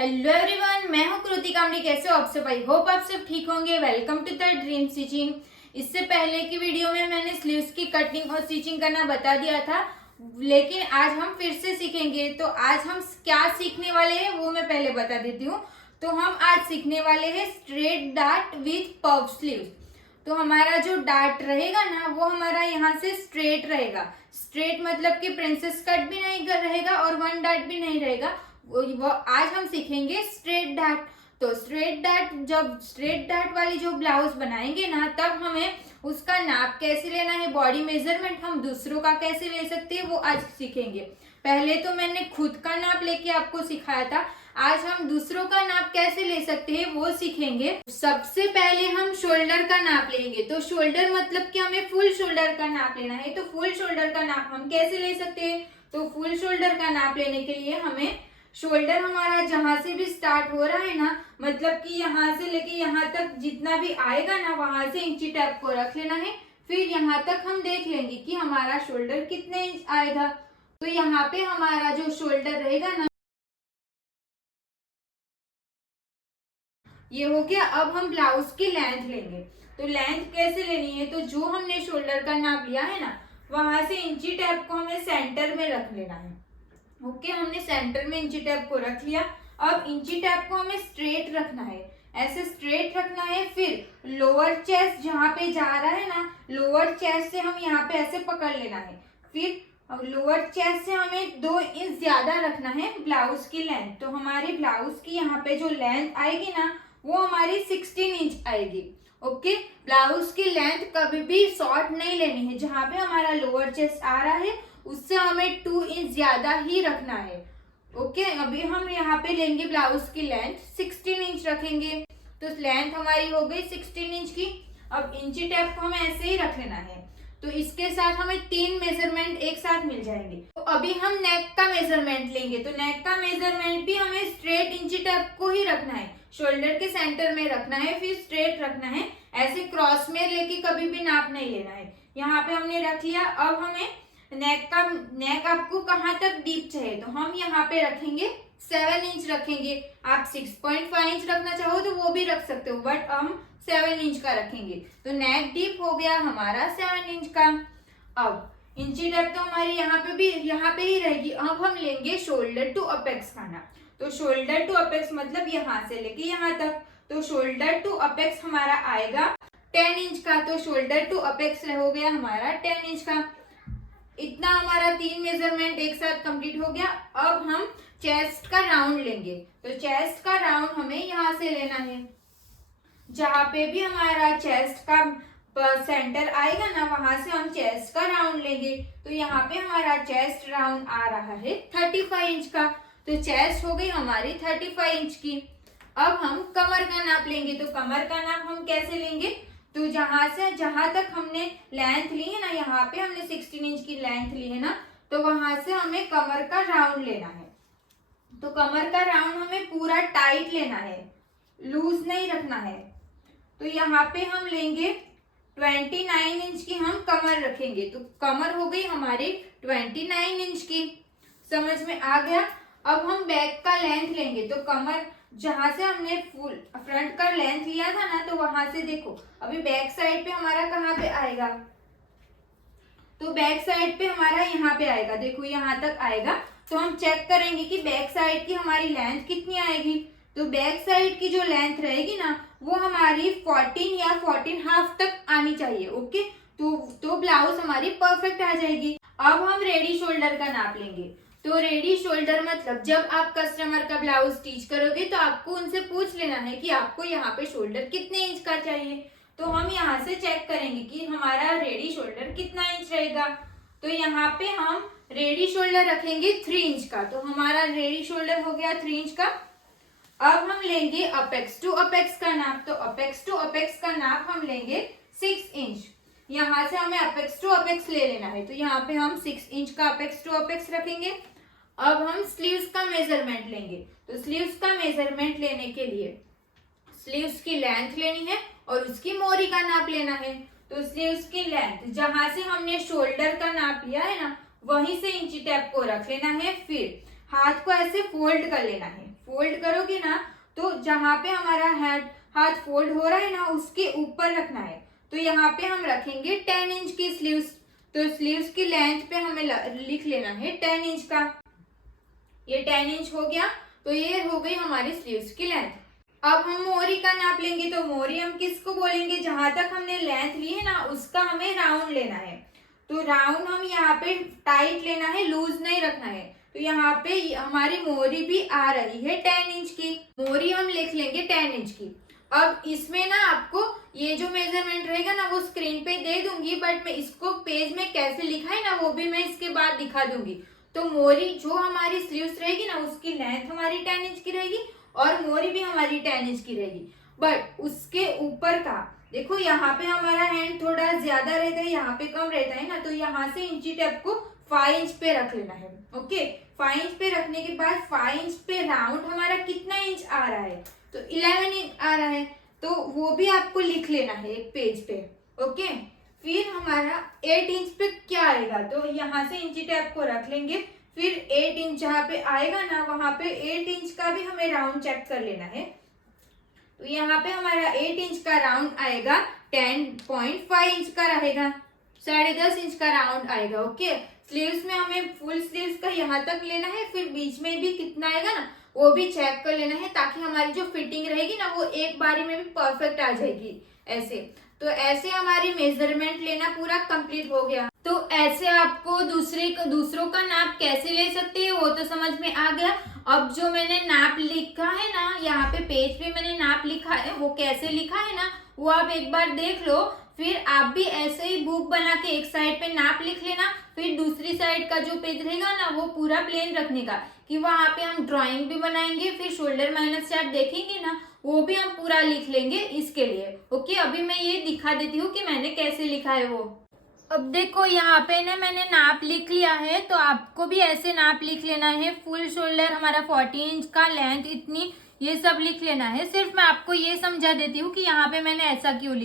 Hello everyone, मैं हूं कृति कामड़ी। कैसे हो आप सब? आई होप आप सब ठीक होंगे। Welcome to the dream stitching. इससे पहले की वीडियो में मैंने स्लीव्स की कटिंग और स्टिचिंग करना बता दिया था, लेकिन आज हम फिर से सीखेंगे। तो आज हम क्या सीखने वाले हैं वो मैं पहले बता देती हूँ। तो हम आज सीखने वाले हैं straight dart with puff sleeves. तो हमारा जो डार्ट रहेगा ना वो हमारा यहाँ से स्ट्रेट रहेगा। स्ट्रेट मतलब कि प्रिंसेस कट भी नहीं रहेगा और वन डार्ट भी नहीं रहेगा। वो आज हम सीखेंगे स्ट्रेट डार्ट। तो स्ट्रेट डार्ट, जब स्ट्रेट डार्ट वाली जो ब्लाउज बनाएंगे ना, तब हमें उसका नाप कैसे लेना है, बॉडी मेजरमेंट हम दूसरों का कैसे ले सकते हैं वो आज सीखेंगे। पहले तो मैंने खुद का नाप लेके आपको सिखाया था, आज हम दूसरों का नाप कैसे ले सकते हैं वो सीखेंगे। सबसे पहले हम शोल्डर का नाप लेंगे। तो शोल्डर मतलब कि हमें फुल शोल्डर का नाप लेना है। तो फुल शोल्डर का नाप हम कैसे ले सकते हैं? तो फुल शोल्डर का नाप लेने के लिए हमें शोल्डर हमारा जहां से भी स्टार्ट हो रहा है ना, मतलब कि यहाँ से लेके यहाँ तक जितना भी आएगा ना, वहां से इंची टेप को रख लेना है। फिर यहाँ तक हम देख लेंगे कि हमारा शोल्डर कितने इंच आएगा। तो यहाँ पे हमारा जो शोल्डर रहेगा ना, ये हो गया। अब हम ब्लाउज की लेंथ लेंगे। तो लेंथ कैसे लेनी है? तो जो हमने शोल्डर का नाप लिया है ना, वहां से इंची टेप को हमें सेंटर में रख लेना है। ओके, हमने सेंटर में इंची टेप को रख लिया। अब इंची टेप को हमें स्ट्रेट रखना है, ऐसे स्ट्रेट रखना है। फिर लोअर चेस्ट जहाँ पे जा रहा है ना, लोअर चेस्ट से हम यहाँ पे ऐसे पकड़ लेना है। फिर लोअर चेस्ट से हमें 2 इंच ज्यादा रखना है ब्लाउज की लेंथ। तो हमारी ब्लाउज की यहाँ पे जो लेंथ आएगी ना, वो हमारी 16 इंच आएगी। ओके, ब्लाउज की लेंथ कभी भी शॉर्ट नहीं लेनी है। जहाँ पे हमारा लोअर चेस्ट आ रहा है उससे हमें 2 इंच ज्यादा ही रखना है। ओके, अभी हम यहाँ पे लेंगे ब्लाउज की लेंथ 16 इंच रखेंगे। तो लेंथ हमारी हो गई 16 इंच की। अब इंची टेप को हमें ऐसे ही रख लेना है। तो इसके साथ हमें 3 मेजरमेंट एक साथ मिल जाएंगे। तो अभी हम नेक का मेजरमेंट लेंगे। तो नेक का मेजरमेंट भी हमें स्ट्रेट इंची टेप को ही रखना है, शोल्डर के सेंटर में रखना है, फिर स्ट्रेट रखना है। ऐसे क्रॉस में लेके कभी भी नाप नहीं लेना है। यहाँ पे हमने रख लिया। अब हमें नेक आपको कहाँ तक डीप चाहिए? तो हम यहाँ पे रखेंगे 7 इंच रखेंगे। आप 6.5 इंच रखना चाहो तो वो भी रख सकते हो, बट हम 7 इंच का रखेंगे। तो नेक डीप हो गया हमारा 7 इंच का। अब इंची टेप तो हमारी यहाँ पे ही रहेगी। अब हम लेंगे शोल्डर टू अपेक्स का नाप। तो शोल्डर टू अपेक्स मतलब यहाँ से लेके यहाँ तक। तो शोल्डर टू अपेक्स हमारा आएगा 10 इंच का। तो शोल्डर टू अपेक्स हो गया हमारा 10 इंच का। इतना हमारा 3 मेजरमेंट एक साथ कंप्लीट हो गया। अब हम चेस्ट का राउंड लेंगे। तो चेस्ट का राउंड हमें यहाँ से लेना है। जहां पे भी हमारा चेस्ट का सेंटर आएगा ना, वहां से हम चेस्ट का राउंड लेंगे। तो यहाँ पे हमारा चेस्ट राउंड आ रहा है 35 इंच का। तो चेस्ट हो गई हमारी 35 इंच की। अब हम कमर का नाप लेंगे। तो कमर का नाप हम कैसे लेंगे? तो जहां तक हमने लेंथ ली है ना, यहाँ पे हमने 16 इंच की लेंथ ली है ना, तो वहां से हमें कमर का राउंड लेना है। तो कमर का राउंड हमें पूरा टाइट लेना है, लूज नहीं रखना है। तो यहाँ पे हम लेंगे 29 इंच की हम कमर रखेंगे। तो कमर हो गई हमारी 29 इंच की। समझ में आ गया? अब हम बैक का लेंथ लेंगे। तो कमर जहां से हमने फुल फ्रंट का लेंथ लिया था ना, तो वहां से देखो अभी बैक साइड पे हमारा कहाँ पे आएगा? तो बैक साइड पे हमारा यहाँ पे आएगा। देखो यहाँ तक आएगा। तो हम चेक करेंगे कि बैक साइड की हमारी लेंथ कितनी आएगी। तो बैक साइड की जो लेंथ रहेगी ना, वो हमारी 14 या 14 हाफ तक आनी चाहिए। ओके, तो ब्लाउज हमारी परफेक्ट आ जाएगी। अब हम रेडी शोल्डर का नाप लेंगे। तो रेडी शोल्डर मतलब जब आप कस्टमर का ब्लाउज स्टिच करोगे तो आपको उनसे पूछ लेना है कि आपको यहाँ पे शोल्डर कितने इंच का चाहिए। तो हम यहाँ से चेक करेंगे कि हमारा रेडी शोल्डर कितना इंच रहेगा। तो यहाँ पे हम रेडी शोल्डर रखेंगे 3 इंच का। तो हमारा रेडी शोल्डर हो गया 3 इंच का। अब हम लेंगे अपेक्स टू अपेक्स का नाप। तो अपेक्स टू अपेक्स का नाप हम लेंगे 6 इंच। यहाँ से हमें अपेक्स टू अपेक्स ले लेना है। तो यहाँ पे हम 6 इंच का अपेक्स टू अपेक्स रखेंगे। अब हम स्लीव्स का मेजरमेंट लेंगे। तो स्लीव्स का मेजरमेंट लेने के लिए स्लीव्स की लेंथ लेनी है और उसकी मोरी का नाप लेना है। तो स्लीव्स की लेंथ जहां से हमने शोल्डर का नाप लिया है ना, वहीं से इंची टेप को रख लेना है। फिर हाथ को ऐसे फोल्ड कर लेना है। फोल्ड करोगे ना तो जहाँ पे हमारा हाथ फोल्ड हो रहा है ना उसके ऊपर रखना है। तो यहाँ पे हम रखेंगे 10 इंच की स्लीव्स। तो स्लीव्स की लेंथ पे हमें लिख लेना है 10 इंच का। ये 10 इंच हो गया। तो ये हो गई हमारी स्लीव्स की लेंथ। अब हम मोहरी का नाप लेंगे। तो मोहरी हम किसको बोलेंगे, जहां तक हमने लेंथ ली है ना उसका हमें राउंड लेना है। तो राउंड हम यहाँ पे टाइट लेना है, लूज नहीं रखना है। तो यहाँ पे हमारी मोहरी भी आ रही है 10 इंच की। मोहरी हम लिख लेंगे 10 इंच की। अब इसमें ना आपको ये जो मेजरमेंट रहेगा ना वो स्क्रीन पे दे दूंगी, बट मैं इसको पेज में कैसे लिखा है ना वो भी मैं इसके बाद दिखा दूंगी। तो मोहरी जो हमारी स्लीव्स रहेगी ना उसकी लेंथ हमारी 10 इंच की रहेगी और मोहरी भी हमारी 10 इंच की रहेगी। बट उसके ऊपर का देखो, यहाँ पे हमारा हैंड थोड़ा ज्यादा रहता है, यहाँ पे कम रहता है ना, तो यहाँ से इंची टेप को 5 इंच पे रख लेना है। ओके, 5 इंच पे रखने के बाद 5 इंच पे राउंड हमारा कितना इंच आ रहा है, तो 11 इंच आ रहा है। तो वो भी आपको लिख लेना है एक पेज पे। ओके, फिर हमारा 8 इंच पे क्या आएगा, तो यहाँ से इंची टेप को रख लेंगे। फिर 8 इंच जहाँ पे आएगा ना वहां पे 8 इंच का भी हमें राउंड चेक कर लेना है। तो यहाँ पे हमारा 8 इंच का राउंड आएगा, 10.5 इंच का रहेगा, 10.5 इंच का राउंड आएगा। ओके, स्लीव्स में हमें फुल स्लीव्स का यहाँ तक लेना है, फिर बीच में भी कितना आएगा ना वो भी चेक कर लेना है, ताकि हमारी जो फिटिंग रहेगी ना वो एक बारी में भी परफेक्ट आ जाएगी। ऐसे तो ऐसे हमारी मेजरमेंट लेना पूरा कंप्लीट हो गया। तो ऐसे आपको दूसरों का नाप कैसे ले सकते हैं वो तो समझ में आ गया। अब जो मैंने नाप लिखा है ना यहाँ पे पेज पे मैंने नाप लिखा है वो कैसे लिखा है ना वो आप एक बार देख लो। फिर आप भी ऐसे ही बुक बना के एक साइड पे नाप लिख लेना, फिर दूसरी साइड का जो पेज रहेगा ना वो पूरा प्लेन रखने का, कि वहां पे हम ड्राइंग भी बनाएंगे, फिर शोल्डर माइनस चार्ट देखेंगे ना वो भी हम पूरा लिख लेंगे इसके लिए। ओके, अभी मैं ये दिखा देती हूँ कि मैंने कैसे लिखा है वो। अब देखो यहाँ पे ना मैंने नाप लिख लिया है, तो आपको भी ऐसे नाप लिख लेना है। फुल शोल्डर हमारा 40 इंच का, लेंथ इतनी, ये सब लिख लेना है। सिर्फ मैं आपको ये समझा देती हूँ कि यहाँ पे मैंने ऐसा क्यों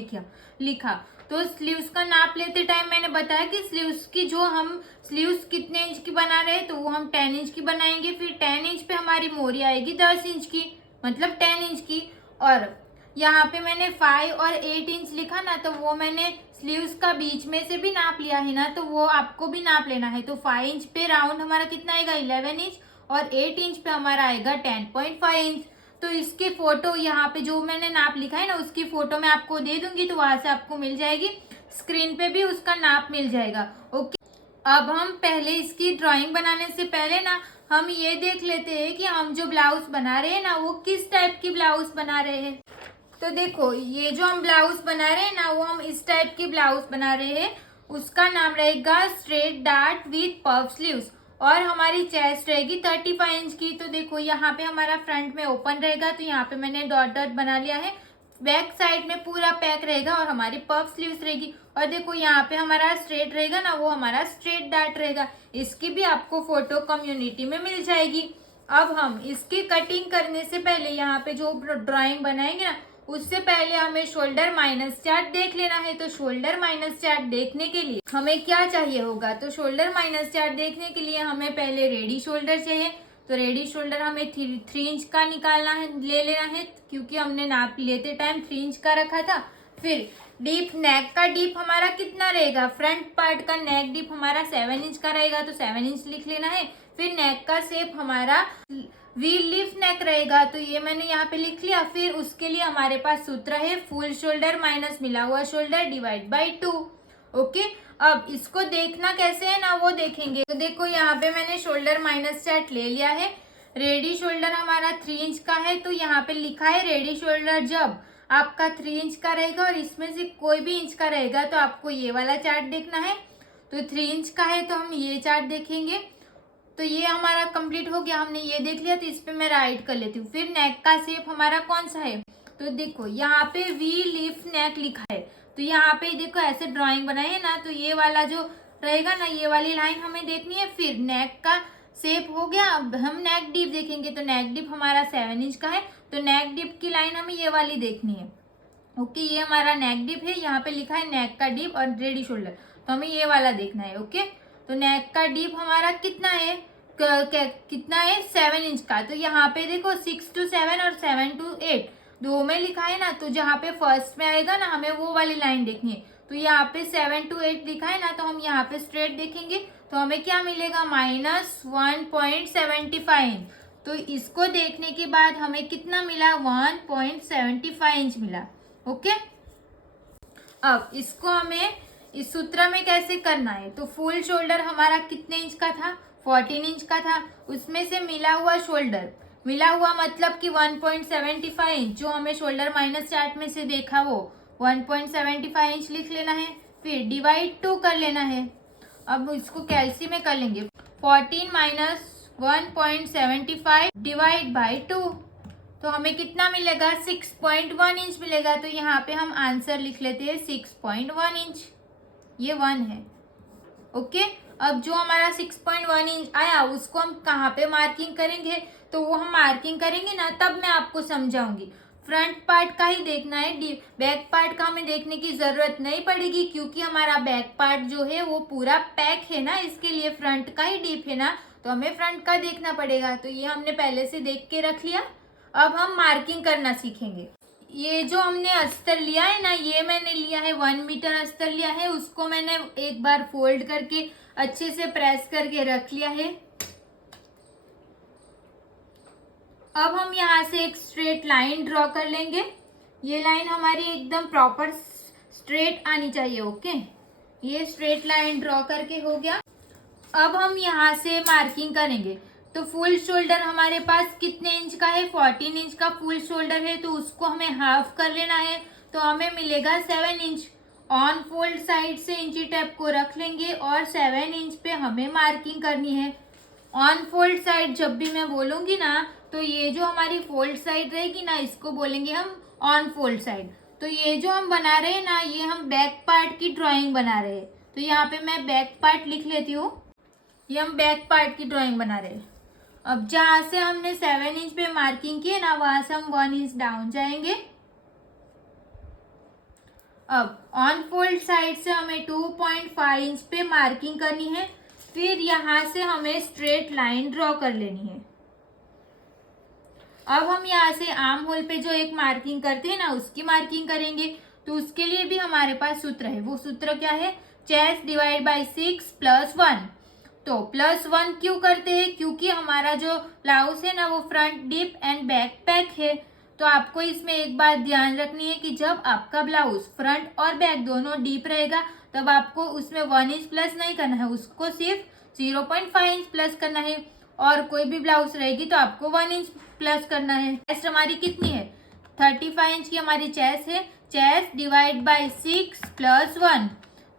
लिखा। तो स्लीव्स का नाप लेते टाइम मैंने बताया कि स्लीव्स की जो हम स्लीव्स कितने इंच की बना रहे हैं तो वो हम 10 इंच की बनाएंगे। फिर 10 इंच पे हमारी मोहरी आएगी 10 इंच की, मतलब 10 इंच की। और यहाँ पे मैंने 5 और 8 इंच लिखा ना, तो वो मैंने स्लीव्स का बीच में से भी नाप लिया है ना, तो वो आपको भी नाप लेना है। तो 5 इंच पे राउंड हमारा कितना आएगा 11 इंच, और 8 इंच पे हमारा आएगा 10.5 इंच। तो इसकी फोटो यहाँ पे जो मैंने नाप लिखा है ना उसकी फोटो मैं आपको दे दूंगी, तो वहां से आपको मिल जाएगी, स्क्रीन पे भी उसका नाप मिल जाएगा। ओके, अब हम पहले इसकी ड्राइंग बनाने से पहले ना हम ये देख लेते हैं कि हम जो ब्लाउज बना रहे हैं ना वो किस टाइप की ब्लाउज बना रहे हैं। तो देखो ये जो हम ब्लाउज बना रहे हैं ना वो हम इस टाइप की ब्लाउज बना रहे हैं। उसका नाम रहेगा straight dart with puff sleeves, और हमारी चेस्ट रहेगी 35 इंच की। तो देखो यहाँ पे हमारा फ्रंट में ओपन रहेगा, तो यहाँ पे मैंने डॉट डॉट बना लिया है। बैक साइड में पूरा पैक रहेगा और हमारी पफ स्लीव्स रहेगी। और देखो यहाँ पे हमारा स्ट्रेट रहेगा ना वो हमारा स्ट्रेट डार्ट रहेगा। इसकी भी आपको फोटो कम्युनिटी में मिल जाएगी। अब हम इसकी कटिंग करने से पहले यहाँ पे जो ड्राइंग बनाएंगे ना उससे पहले हमें शोल्डर माइनस चार्ट देख लेना है। तो शोल्डर माइनस चार्ट देखने के लिए हमें क्या चाहिए होगा, तो शोल्डर माइनस चार्ट देखने के लिए हमें पहले रेडी शोल्डर चाहिए। तो रेडी शोल्डर हमें 3 इंच का निकालना है, ले लेना है, क्योंकि हमने नाप लेते टाइम 3 इंच का रखा था। फिर डीप, नेक का डीप हमारा कितना रहेगा, फ्रंट पार्ट का नेक डीप हमारा 7 इंच का रहेगा, तो 7 इंच लिख लेना है। फिर नेक का शेप हमारा वी लीफ नेक रहेगा, तो ये मैंने यहाँ पे लिख लिया। फिर उसके लिए हमारे पास सूत्र है फुल शोल्डर माइनस मिला हुआ शोल्डर डिवाइड बाय 2। ओके, अब इसको देखना कैसे है ना वो देखेंगे। तो देखो यहाँ पे मैंने शोल्डर माइनस चार्ट ले लिया है। रेडी शोल्डर हमारा 3 इंच का है, तो यहाँ पे लिखा है रेडी शोल्डर जब आपका 3 इंच का रहेगा और इसमें से कोई भी इंच का रहेगा तो आपको ये वाला चार्ट देखना है। तो 3 इंच का है तो हम ये चार्ट देखेंगे। तो ये हमारा कंप्लीट हो गया, हमने ये देख लिया। तो इस पे मैं राइट कर लेती हूँ। फिर नेक का शेप हमारा कौन सा है, तो देखो यहाँ पे वी लीफ नेक लिखा है। तो यहाँ पे देखो ऐसे ड्राइंग बनाई है ना, तो ये वाला जो रहेगा ना ये वाली लाइन हमें देखनी है। फिर नेक का शेप हो गया, अब हम नेक डीप देखेंगे। तो नेक डीप हमारा 7 इंच का है, तो नेक डीप की लाइन हमें ये वाली देखनी है। ओके, ये हमारा नेक डीप है, यहाँ पे लिखा है नेक का डीप और रेडी शोल्डर, तो हमें ये वाला देखना है। ओके, तो नेक का डीप हमारा कितना है कितना है 7 इंच का। तो यहाँ पे देखो 6 to 7 और 7 to 8 दो में लिखा है ना, तो जहाँ पे फर्स्ट में आएगा ना हमें वो वाली लाइन देखनी है। तो यहाँ पे 7 to 8 लिखा है ना, तो हम यहाँ पे स्ट्रेट देखेंगे तो हमें क्या मिलेगा -1.75 इंच। तो इसको देखने के बाद हमें कितना मिला 1.75 इंच मिला। ओके, अब इसको हमें इस सूत्र में कैसे करना है। तो फुल शोल्डर हमारा कितने इंच का था 14 इंच का था, उसमें से मिला हुआ शोल्डर, मिला हुआ मतलब कि 1.75 इंच, जो हमें शोल्डर माइनस चार्ट में से देखा वो 1.75 इंच लिख लेना है, फिर डिवाइड 2 कर लेना है। अब इसको कैलसी में कर लेंगे, 14 माइनस 1.75 डिवाइड बाई 2, तो हमें कितना मिलेगा 6.1 इंच मिलेगा। तो यहाँ पे हम आंसर लिख लेते हैं 6.1 इंच, ये 1 है। ओके, अब जो हमारा 6.1 इंच आया उसको हम कहाँ पे मार्किंग करेंगे, तो वो हम मार्किंग करेंगे ना तब मैं आपको समझाऊंगी। फ्रंट पार्ट का ही देखना है, बैक पार्ट का हमें देखने की जरूरत नहीं पड़ेगी, क्योंकि हमारा बैक पार्ट जो है वो पूरा पैक है ना, इसके लिए फ्रंट का ही डीप है ना, तो हमें फ्रंट का देखना पड़ेगा। तो ये हमने पहले से देख के रख लिया। अब हम मार्किंग करना सीखेंगे। ये जो हमने अस्तर लिया है ना, ये मैंने लिया है 1 मीटर अस्तर लिया है, उसको मैंने एक बार फोल्ड करके अच्छे से प्रेस करके रख लिया है। अब हम यहाँ से एक स्ट्रेट लाइन ड्रॉ कर लेंगे। ये लाइन हमारी एकदम प्रॉपर स्ट्रेट आनी चाहिए। ओके, ये स्ट्रेट लाइन ड्रॉ करके हो गया। अब हम यहाँ से मार्किंग करेंगे। तो फुल शोल्डर हमारे पास कितने इंच का है 14 इंच का फुल शोल्डर है, तो उसको हमें हाफ कर लेना है, तो हमें मिलेगा 7 इंच। ऑन फोल्ड साइड से इंची टेप को रख लेंगे और 7 इंच पे हमें मार्किंग करनी है। ऑन फोल्ड साइड जब भी मैं बोलूंगी ना, तो ये जो हमारी फोल्ड साइड रहेगी ना, इसको बोलेंगे हम ऑन फोल्ड साइड। तो ये जो हम बना रहे हैं ना, ये हम बैक पार्ट की ड्राइंग बना रहे हैं। तो यहाँ पे मैं बैक पार्ट लिख लेती हूँ, ये हम बैक पार्ट की ड्राइंग बना रहे हैं। अब जहां से हमने 7 इंच पे मार्किंग की है ना, वहां से हम 1 इंच डाउन जाएंगे। अब ऑन फोल्ड साइड से हमें 2.5 इंच पे मार्किंग करनी है, फिर यहां से हमें स्ट्रेट लाइन ड्रॉ कर लेनी है। अब हम यहाँ से आर्म होल पे जो एक मार्किंग करते हैं ना, उसकी मार्किंग करेंगे। तो उसके लिए भी हमारे पास सूत्र है। वो सूत्र क्या है, चेस्ट डिवाइड बाई 6 प्लस 1। तो +1 क्यों करते हैं, क्योंकि हमारा जो ब्लाउज है ना वो front deep and back pack है। तो आपको इसमें एक बात ध्यान रखनी है कि जब आपका ब्लाउज फ्रंट और बैक दोनों डीप रहेगा, तब आपको उसमें 1 इंच प्लस नहीं करना है, उसको सिर्फ 0.5 इंच प्लस करना है। और कोई भी ब्लाउज रहेगी तो आपको 1 इंच प्लस करना है। चेस्ट हमारी कितनी है 35 इंच की हमारी चेस्ट है। चेस्ट डिवाइड बाई 6 प्लस 1,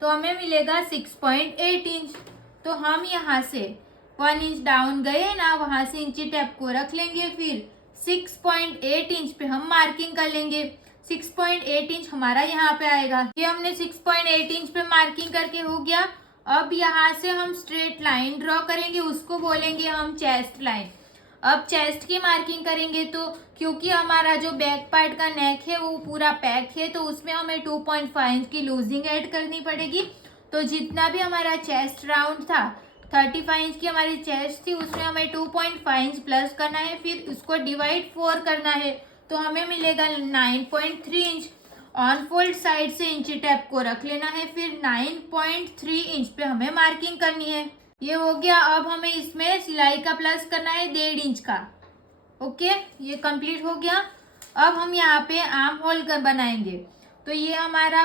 तो हमें मिलेगा 6.8 इंच। तो हम यहाँ से 1 इंच डाउन गए ना, वहां से इंची टेप को रख लेंगे, फिर 6.8 इंच पे हम मार्किंग कर लेंगे। 6.8 इंच हमारा यहाँ पे आएगा। ये हमने 6.8 इंच पे मार्किंग करके हो गया। अब यहाँ से हम स्ट्रेट लाइन ड्रॉ करेंगे, उसको बोलेंगे हम चेस्ट लाइन। अब चेस्ट की मार्किंग करेंगे, तो क्योंकि हमारा जो बैक पार्ट का नेक है वो पूरा पैक है, तो उसमें हमें 2.5 इंच की लूजिंग ऐड करनी पड़ेगी। तो जितना भी हमारा चेस्ट राउंड था, 35 इंच की हमारी चेस्ट थी, उसमें हमें 2.5 इंच प्लस करना है, फिर उसको डिवाइड 4 करना है, तो हमें मिलेगा 9.3 इंच। ऑन फोल्ड साइड से इंची टेप को रख लेना है, फिर 9.3 इंच पे हमें मार्किंग करनी है। ये हो गया। अब हमें इसमें सिलाई का प्लस करना है 1.5 इंच का। ओके, ये कंप्लीट हो गया। अब हम यहाँ पे आर्म होल बनाएंगे। तो ये हमारा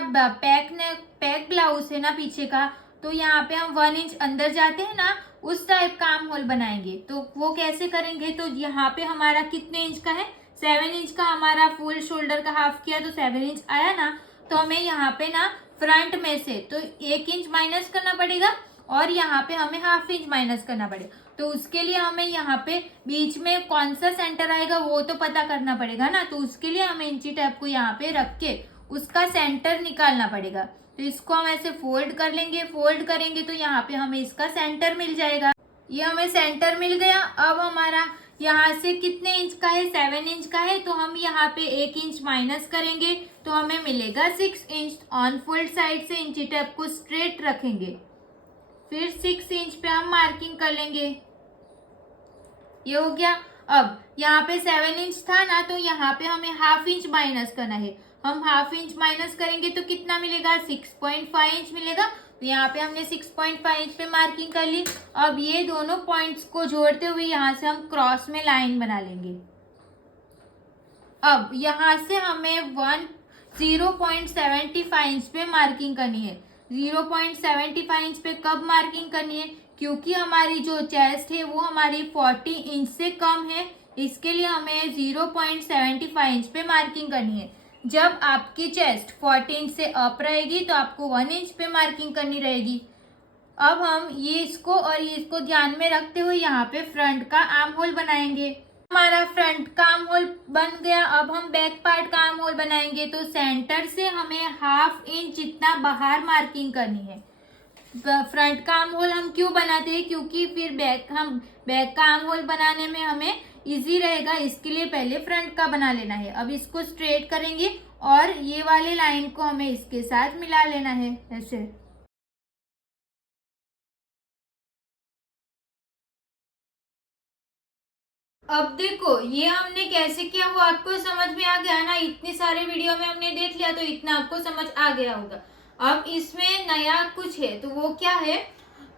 पैक ब्लाउज है ना पीछे का, तो यहाँ पे हम 1 इंच अंदर जाते हैं ना, उस टाइप का आर्म होल बनाएंगे। तो वो कैसे करेंगे, तो यहाँ पे हमारा कितने इंच का है 7 इंच का, हमारा फुल शोल्डर का हाफ किया तो 7 इंच आया ना। तो हमें यहाँ पे ना फ्रंट में से तो 1 इंच माइनस करना पड़ेगा और यहाँ पे हमें हाफ इंच माइनस करना पड़ेगा। तो उसके लिए हमें यहाँ पे बीच में कौन सा सेंटर आएगा वो तो पता करना पड़ेगा ना। तो उसके लिए हमें इंची टेप को यहाँ पे रख के उसका सेंटर निकालना पड़ेगा। तो इसको हम ऐसे फोल्ड कर लेंगे, फोल्ड करेंगे तो यहाँ पे हमें इसका सेंटर मिल जाएगा। ये हमें सेंटर मिल गया। अब हमारा यहाँ से कितने इंच का है 7 इंच का है, तो हम यहाँ पे 1 इंच माइनस करेंगे तो हमें मिलेगा 6 इंच। ऑन फोल्ड साइड से इंची टेप को स्ट्रेट रखेंगे, फिर 6 इंच पे हम मार्किंग कर लेंगे। ये हो गया। अब यहाँ पे 7 इंच था ना, तो यहाँ पे हमें हाफ इंच माइनस करना है। हम हाफ इंच माइनस करेंगे तो कितना मिलेगा, 6.5 इंच मिलेगा। तो यहाँ पे हमने 6.5 इंच पे मार्किंग कर ली। अब ये दोनों पॉइंट्स को जोड़ते हुए यहाँ से हम क्रॉस में लाइन बना लेंगे। अब यहाँ से हमें 0.75 इंच पे मार्किंग करनी है। 0.75 इंच पे कब मार्किंग करनी है, क्योंकि हमारी जो चेस्ट है वो हमारी 40 इंच से कम है, इसके लिए हमें 0.75 इंच पे मार्किंग करनी है। जब आपकी चेस्ट 40 इंच से अप रहेगी तो आपको 1 इंच पे मार्किंग करनी रहेगी। अब हम ये इसको और ये इसको ध्यान में रखते हुए यहाँ पे फ्रंट का आर्म होल बनाएंगे। हमारा फ्रंट का आर्म होल बन गया। अब हम बैक पार्ट का आर्म होल बनाएंगे। तो सेंटर से हमें हाफ इंच जितना बाहर मार्किंग करनी है। फ्रंट का आर्म होल हम क्यों बनाते हैं, क्योंकि फिर बैक का आर्म होल बनाने में हमें इजी रहेगा, इसके लिए पहले फ्रंट का बना लेना है। अब इसको स्ट्रेट करेंगे और ये वाले लाइन को हमें इसके साथ मिला लेना है ऐसे। अब देखो ये हमने कैसे किया वो आपको समझ में आ गया ना। इतने सारे वीडियो में हमने देख लिया तो इतना आपको समझ आ गया होगा। अब इसमें नया कुछ है, तो वो क्या है,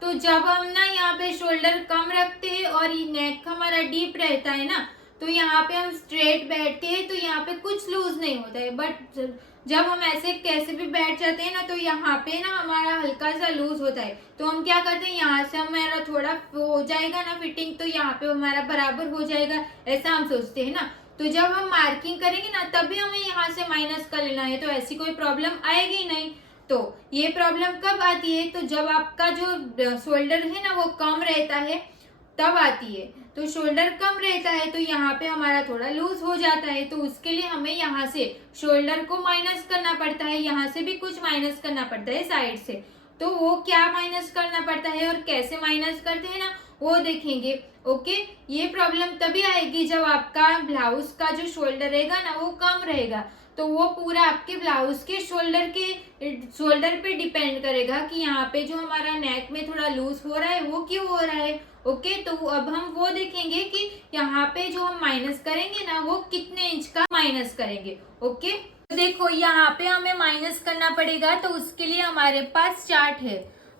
तो जब हम ना यहाँ पे शोल्डर कम रखते हैं और ये नेक हमारा डीप रहता है ना, तो यहाँ पे हम स्ट्रेट बैठते हैं तो यहाँ पे कुछ लूज नहीं होता है। बट जब हम ऐसे कैसे भी बैठ जाते हैं ना, तो यहाँ पे ना हमारा हल्का सा लूज होता है। तो हम क्या करते हैं, यहाँ से हमारा थोड़ा हो जाएगा ना फिटिंग, तो यहाँ पे हमारा बराबर हो जाएगा, ऐसा हम सोचते हैं ना। तो जब हम मार्किंग करेंगे ना तभी हमें यहाँ से माइनस कर लेना है, तो ऐसी कोई प्रॉब्लम आएगी नहीं। तो ये प्रॉब्लम कब आती है, तो जब आपका जो शोल्डर है ना वो कम रहता है तब आती है। तो शोल्डर कम रहता है तो यहाँ पे हमारा थोड़ा लूज हो जाता है, तो उसके लिए हमें यहाँ से शोल्डर को माइनस करना पड़ता है, यहाँ से भी कुछ माइनस करना पड़ता है साइड से। तो वो क्या माइनस करना पड़ता है और कैसे माइनस करते हैं ना वो देखेंगे। ओके, ये प्रॉब्लम तभी आएगी जब आपका ब्लाउज का जो शोल्डर रहेगा ना वो कम रहेगा। तो वो पूरा आपके ब्लाउज के शोल्डर पे डिपेंड करेगा कि यहाँ पे जो हमारा नेक में थोड़ा लूज हो रहा है वो क्यों हो रहा है। ओके, तो अब हम वो देखेंगे कि यहाँ पे जो हम माइनस करेंगे ना वो कितने इंच का माइनस करेंगे। ओके, तो देखो यहाँ पे हमें माइनस करना पड़ेगा, तो उसके लिए हमारे पास चार्ट है,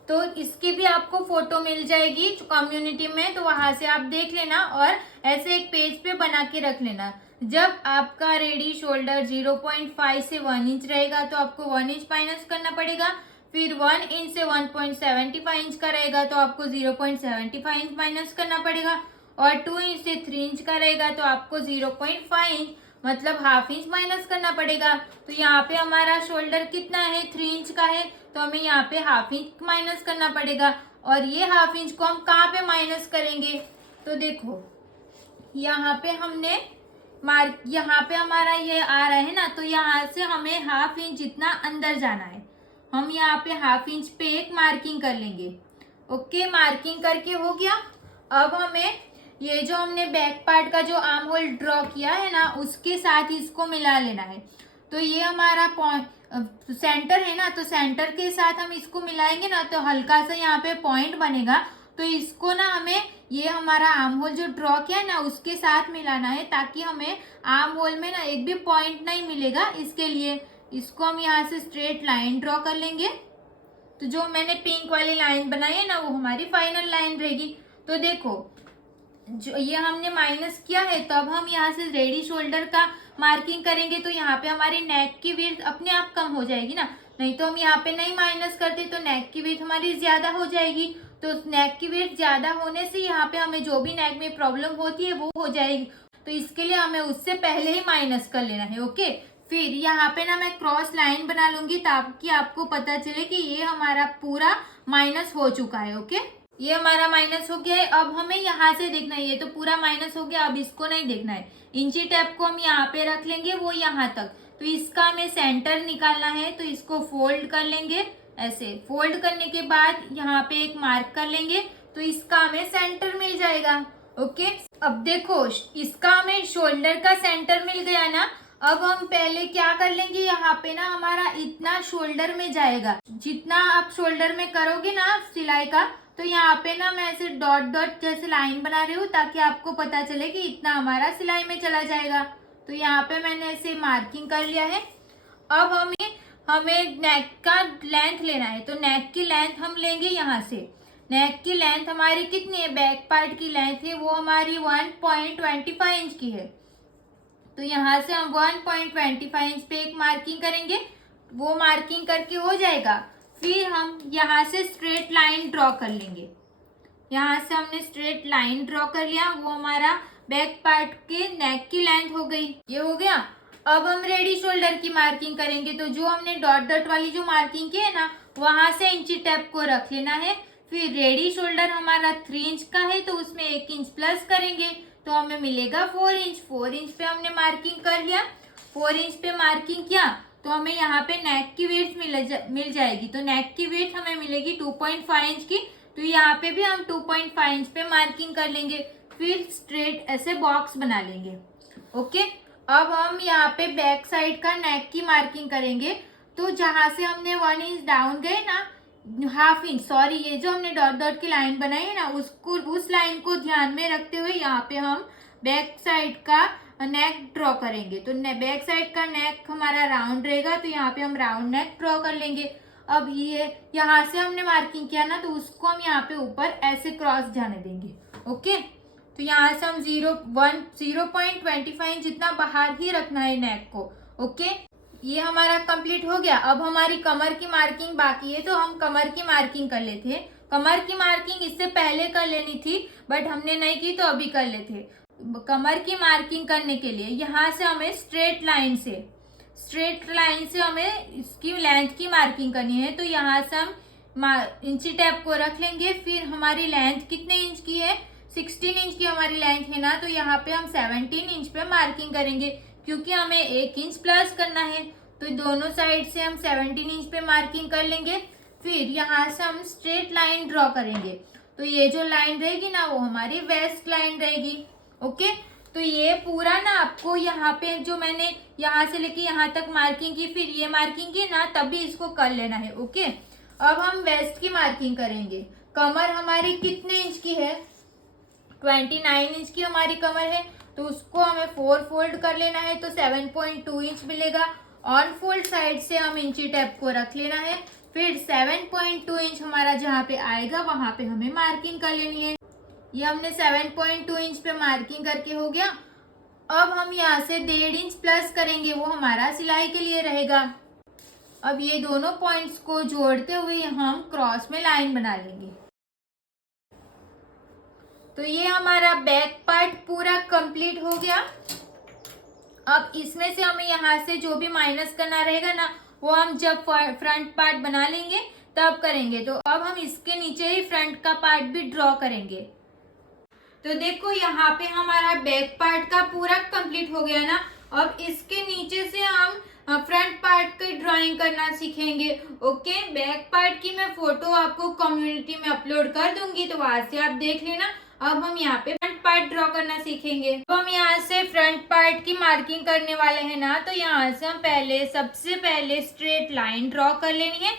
तो इसकी भी आपको फोटो मिल जाएगी कम्युनिटी में, तो वहां से आप देख लेना और ऐसे एक पेज पे बना के रख लेना। जब आपका रेडी शोल्डर 0.5 से 1 इंच रहेगा तो आपको 1 इंच माइनस करना पड़ेगा। फिर 1 इंच से 1.75 इंच का रहेगा तो आपको 0.75 इंच माइनस करना पड़ेगा। और 2 इंच से 3 इंच का रहेगा तो आपको 0.5 इंच मतलब हाफ इंच माइनस करना पड़ेगा। तो यहाँ पे हमारा शोल्डर कितना है, 3 इंच का है, तो हमें यहाँ पे हाफ इंच माइनस करना पड़ेगा। और ये हाफ इंच को हम कहाँ पे माइनस करेंगे, तो देखो यहाँ पे हमने यहाँ पे हमारा ये आ रहा है ना, तो यहाँ से हमें हाफ इंच जितना अंदर जाना है। हम यहाँ पे हाफ इंच पे एक मार्किंग कर लेंगे। ओके, मार्किंग करके हो गया। अब हमें ये जो हमने बैक पार्ट का जो आर्म होल ड्रॉ किया है ना उसके साथ इसको मिला लेना है। तो ये हमारा पॉइंट सेंटर है ना, तो सेंटर के साथ हम इसको मिलाएंगे ना तो हल्का सा यहाँ पे पॉइंट बनेगा। तो इसको ना हमें ये हमारा आर्म होल जो ड्रॉ किया है ना उसके साथ मिलाना है, ताकि हमें आर्म होल में ना एक भी पॉइंट नहीं मिलेगा। इसके लिए इसको हम यहाँ से स्ट्रेट लाइन ड्रॉ कर लेंगे। तो जो मैंने पिंक वाली लाइन बनाई है ना वो हमारी फाइनल लाइन रहेगी। तो देखो जो ये हमने माइनस किया है, तो अब हम यहाँ से रेडी शोल्डर का मार्किंग करेंगे। तो यहाँ पे हमारी नेक की विड्थ अपने आप कम हो जाएगी ना, नहीं तो हम यहाँ पे नहीं माइनस करते तो नेक की विड्थ हमारी ज्यादा हो जाएगी। तो नेक की विड्थ ज्यादा होने से यहाँ पे हमें जो भी नेक में प्रॉब्लम होती है वो हो जाएगी। तो इसके लिए हमें उससे पहले ही माइनस कर लेना है। ओके, फिर यहाँ पे ना मैं क्रॉस लाइन बना लूंगी ताकि आपको पता चले कि ये हमारा पूरा माइनस हो चुका है। ओके, ये हमारा माइनस हो गया है। अब हमें यहाँ से देखना है, ये तो पूरा माइनस हो गया, अब इसको नहीं देखना है। इंची टेप को हम यहाँ पे रख लेंगे, वो यहाँ तक। तो इसका हमें सेंटर निकालना है, तो इसको फोल्ड कर लेंगे। ऐसे फोल्ड करने के बाद यहाँ पे एक मार्क कर लेंगे, तो इसका हमें सेंटर मिल जाएगा। ओके, अब देखो इसका हमें शोल्डर का सेंटर मिल गया ना। अब हम पहले क्या कर लेंगे, यहाँ पे ना हमारा इतना शोल्डर में जाएगा, जितना आप शोल्डर में करोगे ना सिलाई का तो यहाँ पे ना मैं ऐसे डॉट डॉट जैसे लाइन बना रही हूँ ताकि आपको पता चले कि इतना हमारा सिलाई में चला जाएगा। तो यहाँ पे मैंने ऐसे मार्किंग कर लिया है। अब हमें नेक का लेंथ लेना है, तो नेक की लेंथ हम लेंगे यहाँ से। नेक की लेंथ हमारी कितनी है, बैक पार्ट की लेंथ है वो हमारी 1.25 इंच की है। तो यहाँ से हम 1.25 इंच पे एक मार्किंग करेंगे, वो मार्किंग करके हो जाएगा। फिर हम यहाँ से स्ट्रेट लाइन ड्रॉ कर लेंगे। यहाँ से हमने स्ट्रेट लाइन ड्रॉ कर लिया, वो हमारा बैक पार्ट के नेक की लेंथ हो गई। ये हो गया। अब हम रेडी शोल्डर की मार्किंग करेंगे। तो जो हमने डॉट डॉट वाली जो मार्किंग की है ना, वहां से इंची टेप को रख लेना है। फिर रेडी शोल्डर हमारा 3 इंच का है, तो उसमें 1 इंच प्लस करेंगे तो हमें मिलेगा 4 इंच। 4 इंच पे हमने मार्किंग कर लिया। 4 इंच पे मार्किंग किया तो हमें यहाँ पे नेक की विड्थ मिल जाएगी। तो नेक की विड्थ हमें मिलेगी 2.5 इंच की। तो यहाँ पे भी हम 2.5 इंच पे मार्किंग कर लेंगे। फिर स्ट्रेट ऐसे बॉक्स बना लेंगे। ओके, अब हम यहाँ पे बैक साइड का नेक की मार्किंग करेंगे। तो जहां से हमने 1 इंच डाउन गए ना, हाफ इंच, सॉरी, ये जो हमने डॉट डॉट की लाइन बनाई है ना, उस लाइन को ध्यान में रखते हुए यहाँ पे हम बैक साइड का नेक ड्रॉ करेंगे। तो बैक साइड का नेक हमारा राउंड रहेगा, तो यहाँ पे हम राउंड नेक ड्रॉ कर लेंगे। अब ये यहाँ से हमने मार्किंग किया ना, तो उसको हम यहाँ पे ऊपर ऐसे क्रॉस जाने देंगे। ओके, तो यहाँ से हम 0.25 इंच जितना बाहर ही रखना है नेक को। ओके, ये हमारा कंप्लीट हो गया। अब हमारी कमर की मार्किंग बाकी है, तो हम कमर की मार्किंग कर लेते हैं। कमर की मार्किंग इससे पहले कर लेनी थी, बट हमने नहीं की, तो अभी कर लेते। कमर की मार्किंग करने के लिए यहाँ से हमें स्ट्रेट लाइन से हमें इसकी लेंथ की मार्किंग करनी है। तो यहाँ से हम इंची टेप को रख लेंगे। फिर हमारी लेंथ कितने इंच की है, 16 इंच की हमारी लेंथ है ना, तो यहाँ पे हम 17 इंच पे मार्किंग करेंगे, क्योंकि हमें 1 इंच प्लस करना है। तो दोनों साइड से हम 17 इंच पे मार्किंग कर लेंगे। फिर यहाँ से हम स्ट्रेट लाइन ड्रॉ करेंगे। तो ये जो लाइन रहेगी ना, वो हमारी वेस्ट लाइन रहेगी। ओके, तो ये पूरा ना आपको यहाँ पे जो मैंने यहाँ से लेके यहाँ तक मार्किंग की, फिर ये मार्किंग की ना, तभी इसको कर लेना है। ओके, अब हम वेस्ट की मार्किंग करेंगे। कमर हमारी कितने इंच की है, 29 इंच की हमारी कमर है, तो उसको हमें 4 फोल्ड कर लेना है, तो 7.2 इंच मिलेगा। ऑन फोल्ड साइड से हम इंची टेप को रख लेना है। फिर 7.2 इंच हमारा जहाँ पे आएगा वहां पे हमें मार्किंग कर लेनी है। ये हमने 7.2 इंच पे मार्किंग करके हो गया। अब हम यहाँ से 1.5 इंच प्लस करेंगे, वो हमारा सिलाई के लिए रहेगा। अब ये दोनों पॉइंट्स को जोड़ते हुए हम क्रॉस में लाइन बना लेंगे। तो ये हमारा बैक पार्ट पूरा कंप्लीट हो गया। अब इसमें से हमें यहाँ से जो भी माइनस करना रहेगा ना, वो हम जब फ्रंट पार्ट बना लेंगे तब करेंगे। तो अब हम इसके नीचे ही फ्रंट का पार्ट भी ड्रॉ करेंगे। तो देखो यहाँ पे हमारा बैक पार्ट का पूरा कंप्लीट हो गया ना। अब इसके नीचे से हम फ्रंट पार्ट की ड्राइंग करना सीखेंगे। ओके, बैक पार्ट की मैं फोटो आपको कम्युनिटी में अपलोड कर दूंगी, तो वहां से आप देख लेना। अब हम यहाँ पे फ्रंट पार्ट ड्रॉ करना सीखेंगे। तो हम यहाँ से फ्रंट पार्ट की मार्किंग करने वाले हैं ना, तो यहाँ से हम सबसे पहले स्ट्रेट लाइन ड्रॉ कर लेनी है।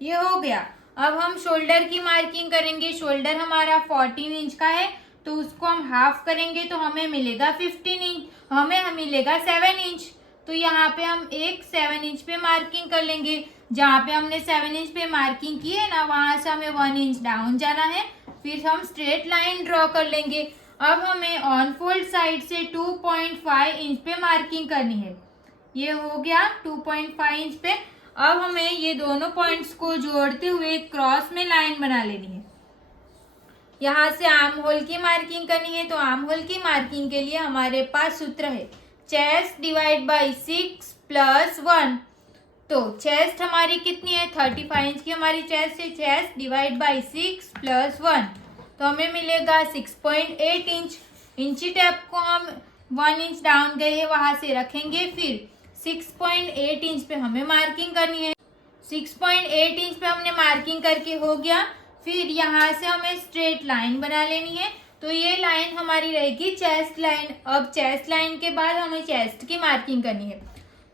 ये हो गया। अब हम शोल्डर की मार्किंग करेंगे। शोल्डर हमारा 14 इंच का है, तो उसको हम हाफ करेंगे तो हमें मिलेगा 15 इंच, हमें मिलेगा 7 इंच। तो यहाँ पे हम एक 7 इंच पे मार्किंग कर लेंगे। जहाँ पे हमने 7 इंच पे मार्किंग की है ना, वहां से हमें 1 इंच डाउन जाना है। फिर हम स्ट्रेट लाइन ड्रॉ कर लेंगे। अब हमें ऑन फोल्ड साइड से 2.5 इंच पे मार्किंग करनी है। ये हो गया 2.5 इंच पे। अब हमें ये दोनों पॉइंट्स को जोड़ते हुए क्रॉस में लाइन बना लेनी है। यहाँ से आर्म होल की मार्किंग करनी है। तो आर्म होल की मार्किंग के लिए हमारे पास सूत्र है चेस्ट डिवाइड बाई 6 + 1। तो चेस्ट हमारी कितनी है, 35 इंच की हमारी चेस्ट है। चेस्ट डिवाइड बाई 6 + 1, तो हमें मिलेगा 6.8 इंच। इंची टेप को हम 1 इंच डाउन गए हैं वहां से रखेंगे। फिर 6.8 इंच पे हमें मार्किंग करनी है। 6.8 इंच पे हमने मार्किंग करके हो गया। फिर यहाँ से हमें स्ट्रेट लाइन बना लेनी है। तो ये लाइन हमारी रहेगी चेस्ट लाइन। अब चेस्ट लाइन के बाद हमें चेस्ट की मार्किंग करनी है।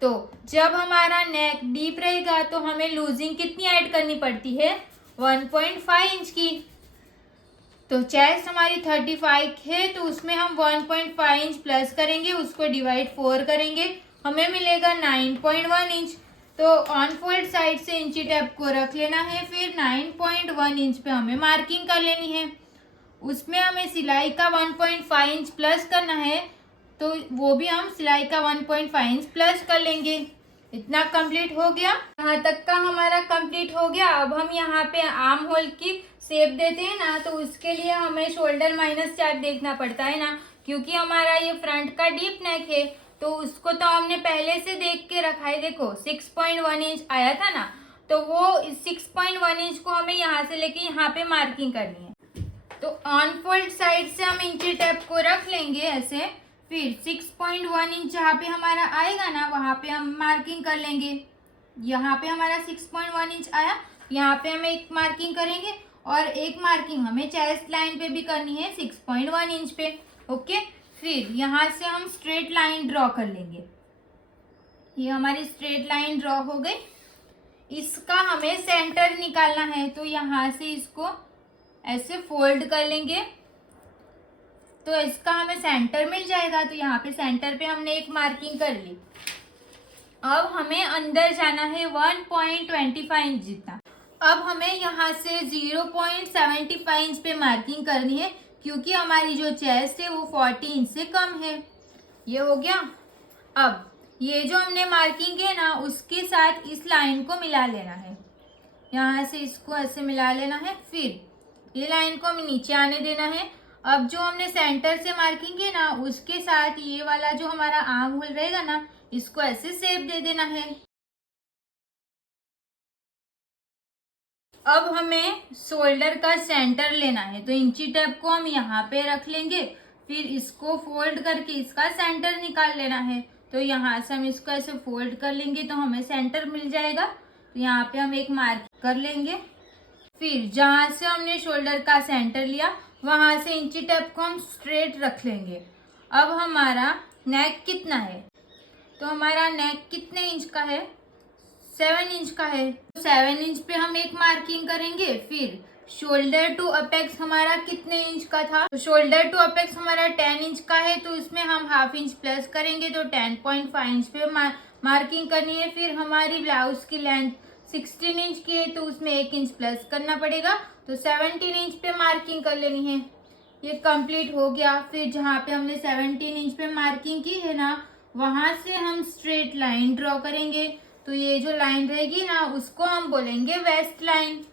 तो जब हमारा नेक डीप रहेगा तो हमें लूजिंग कितनी ऐड करनी पड़ती है, 1.5 इंच की। तो चेस्ट हमारी 35 है, तो उसमें हम 1.5 इंच प्लस करेंगे, उसको डिवाइड 4 करेंगे, हमें मिलेगा 9.1 इंच। तो ऑन फोल्ड साइड से इंची टेप को रख लेना है, फिर 9.1 इंच पे हमें मार्किंग कर लेनी है। उसमें हमें सिलाई का 1.5 इंच प्लस करना है, तो वो भी हम सिलाई का 1.5 इंच प्लस कर लेंगे। इतना कंप्लीट हो गया, यहाँ तक का हमारा कंप्लीट हो गया। अब हम यहाँ पे आर्म होल की शेप देते हैं ना, तो उसके लिए हमें शोल्डर -4 देखना पड़ता है ना, क्योंकि हमारा ये फ्रंट का डीप नेक है, तो उसको तो हमने पहले से देख के रखा है। देखो 6.1 इंच आया था ना, तो वो 6.1 इंच को हमें यहाँ से लेके यहाँ पे मार्किंग करनी है। तो ऑन फोल्ड साइड से हम इंची टेप को रख लेंगे ऐसे, फिर 6.1 इंच जहाँ पे हमारा आएगा ना, वहाँ पे हम मार्किंग कर लेंगे। यहाँ पे हमारा 6.1 इंच आया, यहाँ पे हम एक मार्किंग करेंगे, और एक मार्किंग हमें चेस्ट लाइन पे भी करनी है 6.1 इंच पे। ओके, फिर यहाँ से हम स्ट्रेट लाइन ड्रॉ कर लेंगे। ये हमारी स्ट्रेट लाइन ड्रॉ हो गई। इसका हमें सेंटर निकालना है, तो यहाँ से इसको ऐसे फोल्ड कर लेंगे, तो इसका हमें सेंटर मिल जाएगा। तो यहाँ पे सेंटर पे हमने एक मार्किंग कर ली। अब हमें अंदर जाना है 1.25 इंच जितना। अब हमें यहाँ से 0.75 इंच पे मार्किंग करनी है, क्योंकि हमारी जो चेस्ट है वो 40 इंच से कम है। ये हो गया। अब ये जो हमने मार्किंग है ना, उसके साथ इस लाइन को मिला लेना है। यहाँ से इसको ऐसे मिला लेना है, फिर ये लाइन को हमें नीचे आने देना है। अब जो हमने सेंटर से मार्किंग है ना, उसके साथ ये वाला जो हमारा आर्म होल रहेगा ना, इसको ऐसे शेप दे देना है। अब हमें शोल्डर का सेंटर लेना है, तो इंची टेप को हम यहाँ पे रख लेंगे, फिर इसको फोल्ड करके इसका सेंटर निकाल लेना है। तो यहाँ से हम इसको ऐसे फोल्ड कर लेंगे, तो हमें सेंटर मिल जाएगा। तो यहाँ पे हम एक मार्क कर लेंगे, फिर जहाँ से हमने शोल्डर का सेंटर लिया, वहाँ से इंची टेप को हम स्ट्रेट रख लेंगे। अब हमारा नेक कितना है, तो हमारा नेक कितने इंच का है, 7 इंच का है। तो 7 इंच पे हम एक मार्किंग करेंगे। फिर शोल्डर टू अपेक्स हमारा कितने इंच का था, तो शोल्डर टू अपेक्स हमारा 10 इंच का है, तो इसमें हम हाफ इंच प्लस करेंगे, तो 10.5 इंच पे मार्किंग करनी है। फिर हमारी ब्लाउज की लेंथ 16 इंच की है, तो उसमें 1 इंच प्लस करना पड़ेगा, तो 17 इंच पे मार्किंग कर लेनी है। ये कंप्लीट हो गया। फिर जहाँ पे हमने 17 इंच पे मार्किंग की है ना, वहां से हम स्ट्रेट लाइन ड्रॉ करेंगे। तो ये जो लाइन रहेगी ना, उसको हम बोलेंगे वेस्ट लाइन।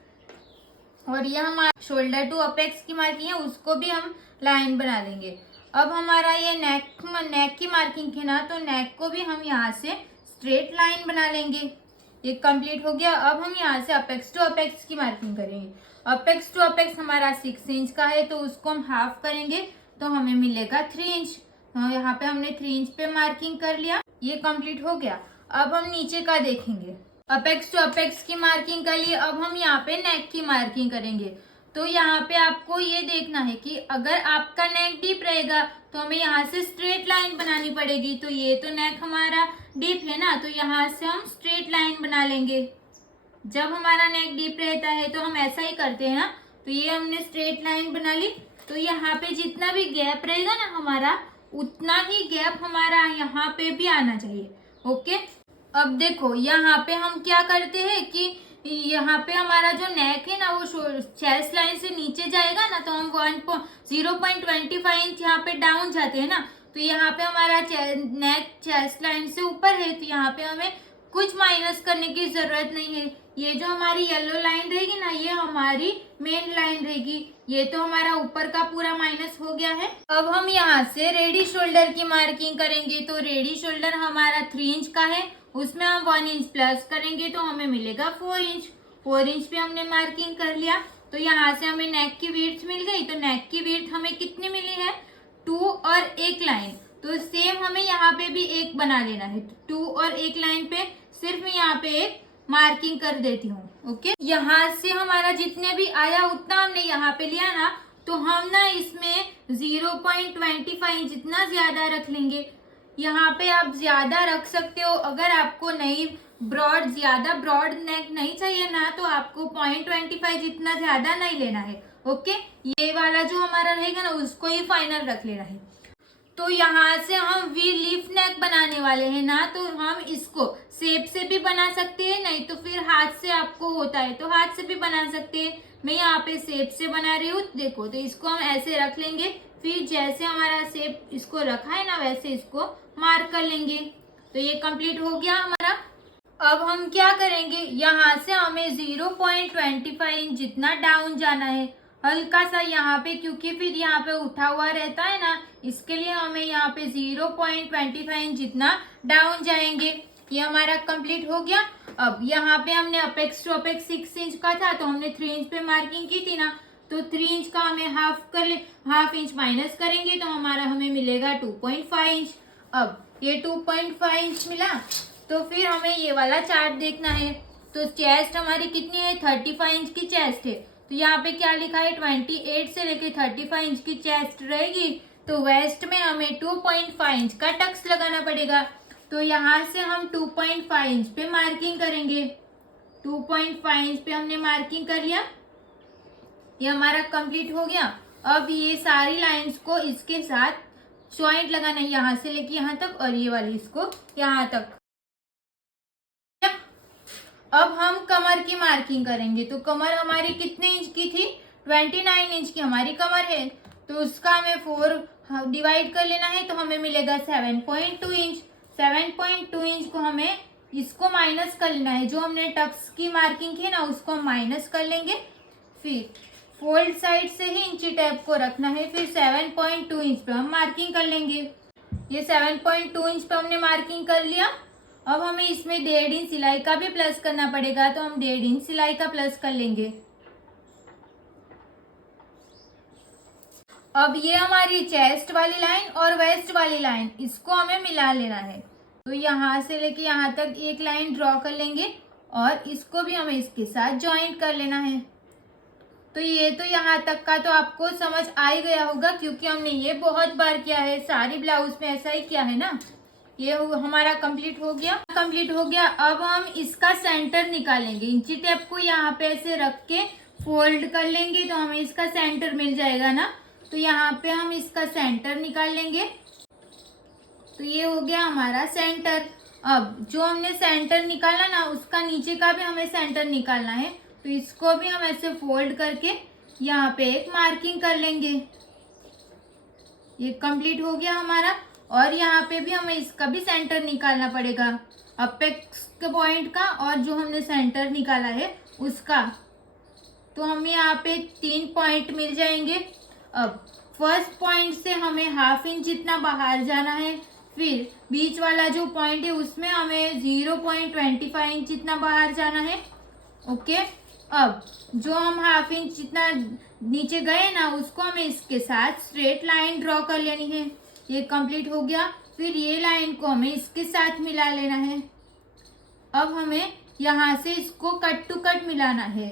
और ये हमारा शोल्डर टू अपेक्स की मार्किंग है, उसको भी हम लाइन बना लेंगे। अब हमारा ये नेक की मार्किंग है ना, तो नेक को भी हम यहाँ से स्ट्रेट लाइन बना लेंगे। ये कंप्लीट हो गया। अब हम यहाँ से अपेक्स टू अपेक्स की मार्किंग करेंगे। अपेक्स टू अपेक्स हमारा 6 इंच का है, तो उसको हम हाफ करेंगे, तो हमें मिलेगा 3 इंच। तो यहाँ पे हमने 3 इंच पे मार्किंग कर लिया। ये कंप्लीट हो गया। अब हम नीचे का देखेंगे। अपेक्स टू अपेक्स की मार्किंग कर लिए। अब हम यहाँ पे नेक की मार्किंग करेंगे। तो यहाँ पे आपको ये देखना है कि अगर आपका नेक डीप रहेगा, तो हमें यहाँ से स्ट्रेट लाइन बनानी पड़ेगी। तो ये तो नेक हमारा डीप है ना, तो यहाँ से हम स्ट्रेट लाइन बना लेंगे। जब हमारा नेक डीप रहता है तो हम ऐसा ही करते हैं ना। तो ये हमने स्ट्रेट लाइन बना ली। तो यहाँ पे जितना भी गैप रहेगा ना हमारा, उतना ही गैप हमारा यहाँ पे भी आना चाहिए। ओके, अब देखो यहाँ पे हम क्या करते हैं कि यहाँ पे हमारा जो नेक है ना, वो चेस्ट लाइन से नीचे जाएगा ना, तो हम 0.25 इंच यहाँ पे डाउन जाते हैं ना। तो यहाँ पे हमारा नेक चेस्ट लाइन से ऊपर है, तो यहाँ पे हमें कुछ माइनस करने की जरूरत नहीं है। ये जो हमारी येलो लाइन रहेगी ना, ये हमारी मेन लाइन रहेगी। ये तो हमारा ऊपर का पूरा माइनस हो गया है। अब हम यहाँ से रेडी शोल्डर की मार्किंग करेंगे। तो रेडी शोल्डर हमारा 3 इंच का है, उसमें हम 1 इंच प्लस करेंगे, तो हमें मिलेगा 4 इंच। 4 इंच पे हमने मार्किंग कर लिया। तो यहाँ से हमें नेक की विड्थ मिल गई। तो नेक की विड्थ हमें कितनी मिली है, 2 और 1 लाइन। तो सेम हमें यहाँ पे भी एक बना लेना है। 2 और 1 लाइन पे सिर्फ मैं यहाँ पे एक मार्किंग कर देती हूँ। ओके, यहाँ से हमारा जितने भी आया उतना हमने यहाँ पे लिया ना, तो हम ना इसमें 0.25 इंच जितना ज्यादा रख लेंगे। यहाँ पे आप ज्यादा रख सकते हो। अगर आपको नहीं ज्यादा ब्रॉड नेक नहीं चाहिए ना, तो आपको 0.25 जितना ज्यादा नहीं लेना है। ओके, ये वाला जो हमारा रहेगा ना उसको ही फाइनल रख लेना है। तो यहाँ से हम वी लीफ नेक बनाने वाले हैं ना, तो हम इसको शेप से भी बना सकते हैं, नहीं तो फिर हाथ से आपको होता है तो हाथ से भी बना सकते हैं। मैं यहाँ पे शेप से बना रही हूँ, देखो। तो इसको हम ऐसे रख लेंगे, फिर जैसे हमारा शेप इसको रखा है ना वैसे इसको मार्क कर लेंगे। तो ये कंप्लीट हो गया हमारा। अब हम क्या करेंगे, यहाँ से हमें 0.25 इंच जितना डाउन जाना है, हल्का सा यहाँ पे, क्योंकि फिर यहाँ पे उठा हुआ रहता है ना, इसके लिए हमें यहाँ पे 0.25 इंच जितना डाउन जाएंगे। ये हमारा कंप्लीट हो गया। अब यहाँ पे हमने अपेक्स टू अपेक्स 6 इंच का था, तो हमने 3 इंच पे मार्किंग की थी ना, तो 3 इंच का हमें हाफ इंच माइनस करेंगे तो हमें मिलेगा 2.5 इंच। अब ये 2.5 इंच मिला, तो फिर हमें ये वाला चार्ट देखना है। तो चेस्ट हमारी कितनी है, 35 इंच की चेस्ट है। तो यहाँ पे क्या लिखा है, 28 से लेके 35 इंच की चेस्ट रहेगी। तो वेस्ट में हमें 2.5 इंच का टक्स लगाना पड़ेगा। तो यहाँ से हम 2.5 इंच पे मार्किंग करेंगे। 2.5 इंच पे हमने मार्किंग कर लिया, ये हमारा कंप्लीट हो गया। अब ये सारी लाइंस को इसके साथ जॉइंट लगाना है, यहाँ से लेके यहाँ तक, और ये वाली इसको यहाँ तक। अब हम कमर की मार्किंग करेंगे। तो कमर हमारी कितने इंच की थी, 29 इंच की हमारी कमर है। तो उसका हमें 4 डिवाइड कर लेना है, तो हमें मिलेगा 7.2 इंच। 7.2 इंच को हमें इसको माइनस कर लेना है, जो हमने टक्स की मार्किंग की ना उसको हम माइनस कर लेंगे। फिर फोल्ड साइड से ही इंची टेप को रखना है, फिर 7.2 इंच पे हम मार्किंग कर लेंगे। ये 7.2 इंच पे हमने मार्किंग कर लिया। अब हमें इसमें 1.5 इंच सिलाई का भी प्लस करना पड़ेगा, तो हम 1.5 इंच सिलाई का प्लस कर लेंगे। अब ये हमारी चेस्ट वाली लाइन और वेस्ट वाली लाइन, इसको हमें मिला लेना है। तो यहाँ से लेके यहाँ तक एक लाइन ड्रॉ कर लेंगे, और इसको भी हमें इसके साथ ज्वाइंट कर लेना है। तो ये तो यहाँ तक का तो आपको समझ आ ही गया होगा, क्योंकि हमने ये बहुत बार किया है, सारी ब्लाउज में ऐसा ही किया है ना। ये हमारा कंप्लीट हो गया। अब हम इसका सेंटर निकालेंगे। इंची टेप को यहाँ पे ऐसे रख के फोल्ड कर लेंगे, तो हमें इसका सेंटर मिल जाएगा ना। तो यहाँ पे हम इसका सेंटर निकाल लेंगे। तो ये हो गया हमारा सेंटर। अब जो हमने सेंटर निकाला ना, उसका नीचे का भी हमें सेंटर निकालना है। तो इसको भी हम ऐसे फोल्ड करके यहाँ पे एक मार्किंग कर लेंगे। ये कंप्लीट हो गया हमारा। और यहाँ पे भी हमें इसका भी सेंटर निकालना पड़ेगा, अपेक्स के पॉइंट का और जो हमने सेंटर निकाला है उसका। तो हमें यहाँ पे 3 पॉइंट मिल जाएंगे। अब फर्स्ट पॉइंट से हमें हाफ इंच जितना बाहर जाना है, फिर बीच वाला जो पॉइंट है उसमें हमें 0.25 इंच जितना बाहर जाना है। ओके, अब जो हम हाफ इंच जितना नीचे गए ना, उसको हमें इसके साथ स्ट्रेट लाइन ड्रॉ कर लेनी है। ये कंप्लीट हो गया। फिर ये लाइन को हमें इसके साथ मिला लेना है। अब हमें यहाँ से इसको कट टू कट मिलाना है।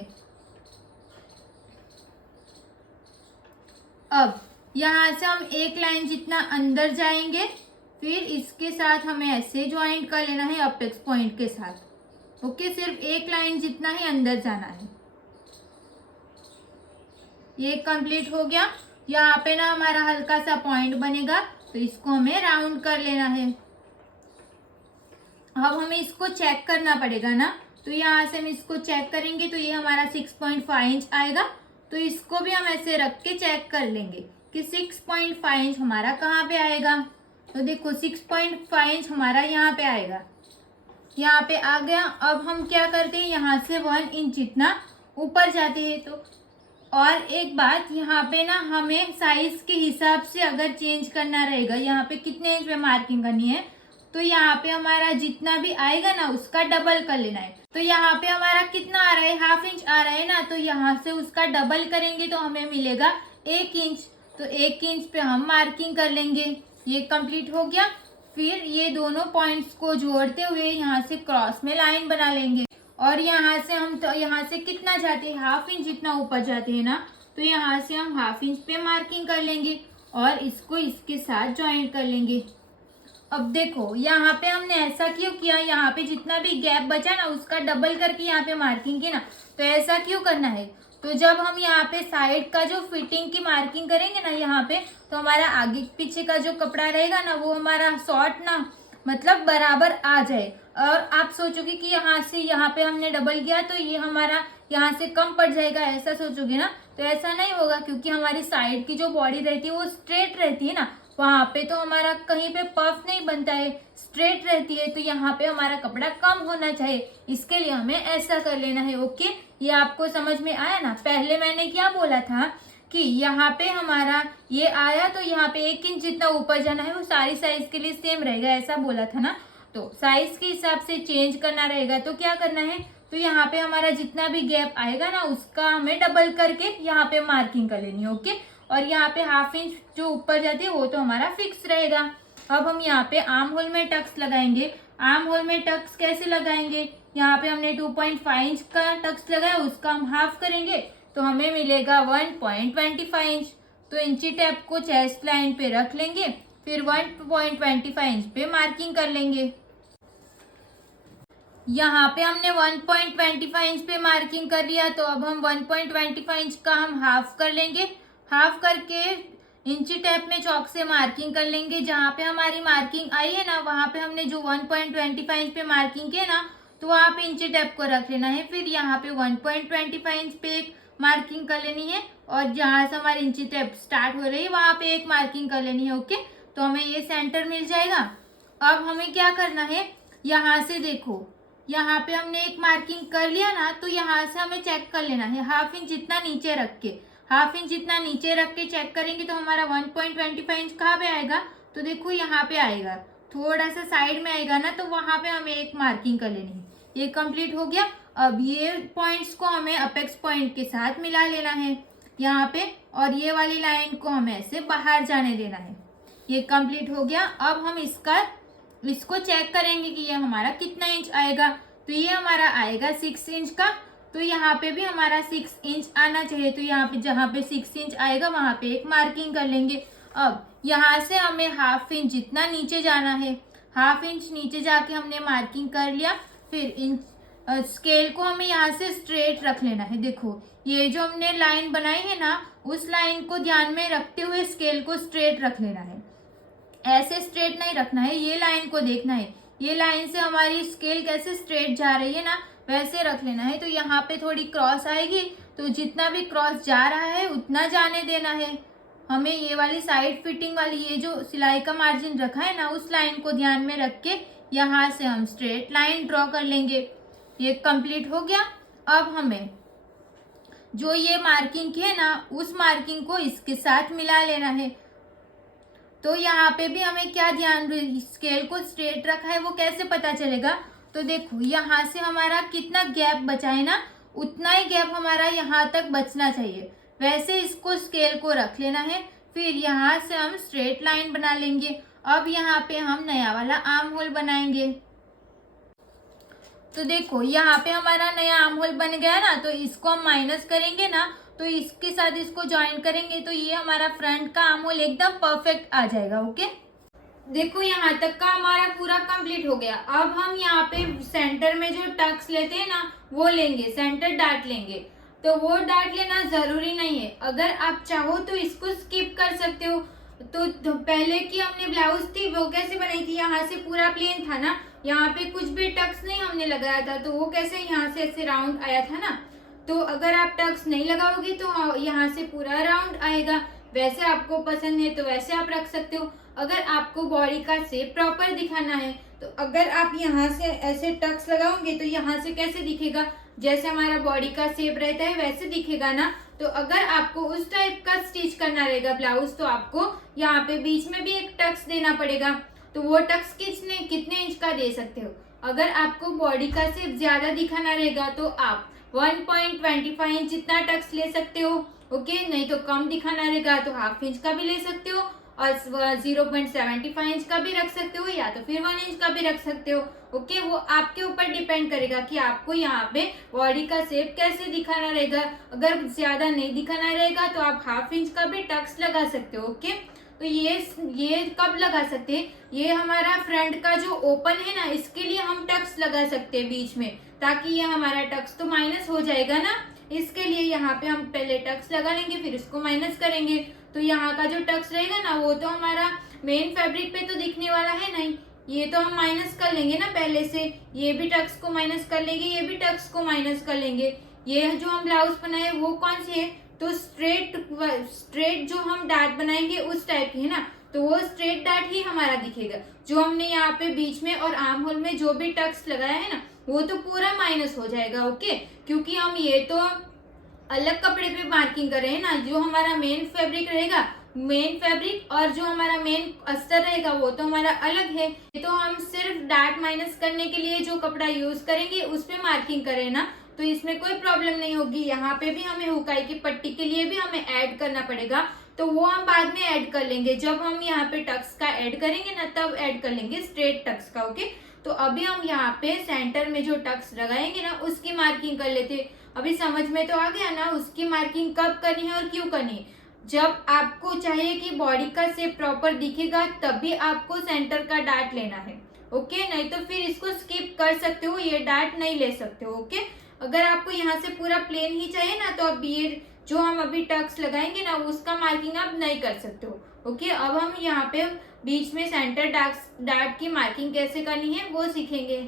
अब यहाँ से हम एक लाइन जितना अंदर जाएंगे, फिर इसके साथ हमें ऐसे ज्वाइंट कर लेना है अपेक्स पॉइंट के साथ। ओके, सिर्फ एक लाइन जितना ही अंदर जाना है। ये कंप्लीट हो गया। यहाँ पे ना हमारा हल्का सा पॉइंट बनेगा, तो इसको हमें राउंड कर लेना है। अब हमें इसको चेक करना पड़ेगा ना, तो यहाँ से हम इसको चेक करेंगे, तो ये हमारा 6.5 इंच आएगा। तो इसको भी हम ऐसे रख के चेक कर लेंगे कि 6.5 इंच हमारा कहाँ पे आएगा। तो देखो 6.5 इंच हमारा यहाँ पे आएगा, यहाँ पे आ गया। अब हम क्या करते हैं, यहाँ से 1 इंच इतना ऊपर जाते हैं। तो और एक बात, यहाँ पे ना हमें साइज के हिसाब से अगर चेंज करना रहेगा, यहाँ पे कितने इंच पे मार्किंग करनी है, तो यहाँ पे हमारा जितना भी आएगा ना उसका डबल कर लेना है। तो यहाँ पे हमारा कितना आ रहा है, हाफ इंच आ रहा है ना, तो यहाँ से उसका डबल करेंगे तो हमें मिलेगा 1 इंच। तो 1 इंच पे हम मार्किंग कर लेंगे। ये कंप्लीट हो गया। फिर ये दोनों पॉइंट्स को जोड़ते हुए यहाँ से क्रॉस में लाइन बना लेंगे। और यहाँ से हम तो यहाँ से कितना जाते हैं, हाफ इंच जितना ऊपर जाते हैं ना, तो यहाँ से हम हाफ इंच पे मार्किंग कर लेंगे और इसको इसके साथ ज्वाइंट कर लेंगे। अब देखो यहाँ पे हमने ऐसा क्यों किया, यहाँ पे जितना भी गैप बचा ना उसका डबल करके यहाँ पे मार्किंग की ना। तो ऐसा क्यों करना है, तो जब हम यहाँ पे साइड का जो फिटिंग की मार्किंग करेंगे ना यहाँ पे, तो हमारा आगे पीछे का जो कपड़ा रहेगा ना वो हमारा शॉर्ट ना मतलब बराबर आ जाए। और आप सोचोगे कि यहाँ से यहाँ पे हमने डबल किया तो ये हमारा यहाँ से कम पड़ जाएगा, ऐसा सोचोगे ना, तो ऐसा नहीं होगा, क्योंकि हमारी साइड की जो बॉडी रहती है वो स्ट्रेट रहती है ना, वहां पे तो हमारा कहीं पे पफ नहीं बनता है, स्ट्रेट रहती है, तो यहाँ पे हमारा कपड़ा कम होना चाहिए, इसके लिए हमें ऐसा कर लेना है। ओके, ये आपको समझ में आया ना। पहले मैंने क्या बोला था कि यहाँ पे हमारा ये आया तो यहाँ पे 1 इंच जितना ऊपर जाना है, वो सारी साइज के लिए सेम रहेगा, ऐसा बोला था ना। तो साइज के हिसाब से चेंज करना रहेगा, तो क्या करना है, तो यहाँ पे हमारा जितना भी गैप आएगा ना उसका हमें डबल करके यहाँ पे मार्किंग कर लेनी है। ओके, और यहाँ पे 1/2 इंच जो ऊपर जाती है वो तो हमारा फिक्स रहेगा। अब हम यहाँ पे आर्म होल में टक्स लगाएंगे। आर्म होल में टक्स कैसे लगाएंगे, यहाँ पे हमने 2.5 इंच का टक्स लगाया, उसका हम हाफ करेंगे तो हमें मिलेगा 1.25 इंच। तो इंची टेप को चेस्ट लाइन पे रख लेंगे, फिर 1.25 इंच पे मार्किंग कर लेंगे। यहाँ पे हमने 1.25 इंच पे मार्किंग कर लिया, तो अब हम 1.25 इंच का हम हाफ कर लेंगे। हाफ करके इंची टेप में चौक से मार्किंग कर लेंगे। जहाँ पे हमारी मार्किंग आई है ना वहाँ पे हमने जो 1.25 इंच पे मार्किंग किया ना, तो वहाँ पे इंची टेप को रख लेना है। फिर यहाँ पे 1.25 इंच पे एक मार्किंग कर लेनी है, और जहाँ से हमारी इंची टेप स्टार्ट हो रही है वहाँ पे एक मार्किंग कर लेनी है। ओके, तो हमें ये सेंटर मिल जाएगा। अब हमें क्या करना है, यहाँ से देखो, यहाँ पे हमने एक मार्किंग कर लिया ना, तो यहाँ से हमें चेक कर लेना है 1/2 इंच जितना नीचे रख के। 1/2 इंच जितना नीचे रख के चेक करेंगे तो हमारा 1.25 इंच कहाँ पे आएगा, तो देखो यहाँ पे आएगा, थोड़ा सा साइड में आएगा ना, तो वहां पे हमें एक मार्किंग कर लेनी है। ये कंप्लीट हो गया। अब ये पॉइंट्स को हमें अपेक्स पॉइंट के साथ मिला लेना है यहाँ पे, और ये वाली लाइन को हमें ऐसे बाहर जाने देना है। ये कंप्लीट हो गया। अब हम इसको चेक करेंगे कि ये हमारा कितना इंच आएगा, तो ये हमारा आएगा 6 इंच का। तो यहाँ पे भी हमारा 6 इंच आना चाहिए, तो यहाँ पे जहाँ पे 6 इंच आएगा वहां पे एक मार्किंग कर लेंगे। अब यहाँ से हमें 1/2 इंच जितना नीचे जाना है, 1/2 इंच नीचे जाके हमने मार्किंग कर लिया। फिर स्केल को हमें यहाँ से स्ट्रेट रख लेना है। देखो ये जो हमने लाइन बनाई है ना, उस लाइन को ध्यान में रखते हुए स्केल को स्ट्रेट रख लेना है, ऐसे स्ट्रेट नहीं रखना है, ये लाइन को देखना है, ये लाइन से हमारी स्केल कैसे स्ट्रेट जा रही है ना वैसे रख लेना है। तो यहाँ पे थोड़ी क्रॉस आएगी, तो जितना भी क्रॉस जा रहा है उतना जाने देना है। हमें ये वाली साइड फिटिंग वाली ये जो सिलाई का मार्जिन रखा है ना, उस लाइन को ध्यान में रख के यहाँ से हम स्ट्रेट लाइन ड्रॉ कर लेंगे। ये कंप्लीट हो गया। अब हमें जो ये मार्किंग की है ना, उस मार्किंग को इसके साथ मिला लेना है। तो यहाँ पे भी हमें क्या ध्यान, स्केल को स्ट्रेट रखा है वो कैसे पता चलेगा, तो देखो यहाँ से हमारा कितना गैप बचा है ना, उतना ही गैप हमारा यहाँ तक बचना चाहिए, वैसे इसको स्केल को रख लेना है। फिर यहाँ से हम स्ट्रेट लाइन बना लेंगे। अब यहाँ पे हम नया वाला आर्म होल बनाएंगे। तो देखो यहाँ पे हमारा नया आर्म होल बन गया ना, तो इसको हम माइनस करेंगे ना, तो इसके साथ इसको ज्वाइन करेंगे तो ये हमारा फ्रंट का आर्म होल एकदम परफेक्ट आ जाएगा। ओके, देखो यहाँ तक का हमारा पूरा कंप्लीट हो गया। अब हम यहाँ पे सेंटर में जो टक्स लेते हैं ना वो लेंगे, सेंटर डार्ट लेंगे। तो वो डार्ट लेना जरूरी नहीं है, अगर आप चाहो तो इसको स्किप कर सकते हो। तो पहले की हमने ब्लाउज थी वो कैसे बनाई थी, यहाँ से पूरा प्लेन था ना, यहाँ पे कुछ भी टक्स नहीं हमने लगाया था, तो वो कैसे यहाँ से ऐसे राउंड आया था ना। तो अगर आप टक्स नहीं लगाओगे तो यहाँ से पूरा राउंड आएगा। वैसे आपको पसंद है तो वैसे आप रख सकते हो। अगर आपको बॉडी का शेप प्रॉपर दिखाना है तो अगर आप यहाँ से ऐसे टक्स लगाओगे तो यहाँ से कैसे दिखेगा, जैसे हमारा बॉडी का शेप रहता है वैसे दिखेगा ना। तो अगर आपको उस टाइप का स्टिच करना रहेगा ब्लाउज, तो आपको यहाँ पे बीच में भी एक टक्स देना पड़ेगा। तो वो टक्स कितने इंच का दे सकते हो। अगर आपको बॉडी का शेप ज्यादा दिखाना रहेगा तो आप 1.25 इंच जितना टक्स ले सकते हो। ओके, नहीं तो कम दिखाना रहेगा तो 1/2 इंच का भी ले सकते हो, और 0.75 इंच का भी रख सकते हो, या तो फिर 1 इंच का भी रख सकते हो। ओके, वो आपके ऊपर डिपेंड करेगा कि आपको यहाँ पे बॉडी का शेप कैसे दिखाना रहेगा। अगर ज्यादा नहीं दिखाना रहेगा तो आप 1/2 इंच का भी टक्स लगा सकते हो। ओके, तो ये कब लगा सकते हैं, ये हमारा फ्रंट का जो ओपन है ना, इसके लिए हम टक्स लगा सकते हैं बीच में, ताकि ये हमारा टक्स तो माइनस हो जाएगा ना, इसके लिए यहाँ पे हम पहले टक्स लगा लेंगे, फिर इसको माइनस करेंगे। तो यहाँ का जो टक्स रहेगा ना, वो तो हमारा मेन फैब्रिक पे तो दिखने वाला है नहीं, ये तो हम माइनस कर लेंगे ना पहले से, ये भी टक्स को माइनस कर लेंगे, ये भी टक्स को माइनस कर लेंगे। ये जो हम ब्लाउज बनाए वो कौन सी है, तो स्ट्रेट जो हम डार्ट बनाएंगे उस टाइप की है ना, तो वो स्ट्रेट डार्ट ही हमारा दिखेगा। जो हमने यहाँ पे बीच में और आर्म होल में जो भी टक्स लगाया है ना, वो तो पूरा माइनस हो जाएगा। ओके, क्योंकि हम ये तो अलग कपड़े पे मार्किंग कर रहे हैं ना, जो हमारा मेन फैब्रिक रहेगा, मेन फैब्रिक और जो हमारा मेन अस्तर रहेगा वो तो हमारा अलग है। तो हम सिर्फ डार्ट माइनस करने के लिए जो कपड़ा यूज करेंगे उस पे मार्किंग करें ना, तो इसमें कोई प्रॉब्लम नहीं होगी। यहाँ पे भी हमें हुकाई की पट्टी के लिए भी हमें ऐड करना पड़ेगा, तो वो हम बाद में ऐड कर लेंगे, जब हम यहाँ पे टक्स का ऐड करेंगे ना तब ऐड कर लेंगे स्ट्रेट टक्स का। ओके, तो अभी हम यहाँ पे सेंटर में जो टक्स लगाएंगे ना उसकी मार्किंग कर लेते। अभी समझ में तो आ गया ना उसकी मार्किंग कब करनी है और क्यों करनी है। जब आपको चाहिए कि बॉडी का शेप प्रॉपर दिखेगा तभी आपको सेंटर का डार्ट लेना है। ओके, नहीं तो फिर इसको स्किप कर सकते हो, ये डार्ट नहीं ले सकते हो। ओके, अगर आपको यहाँ से पूरा प्लेन ही चाहिए ना, तो अब ये जो हम अभी टक्स लगाएंगे ना उसका मार्किंग आप नहीं कर सकते हो। ओके, अब हम यहाँ पे बीच में सेंटर डार्ट की मार्किंग कैसे करनी है वो सीखेंगे।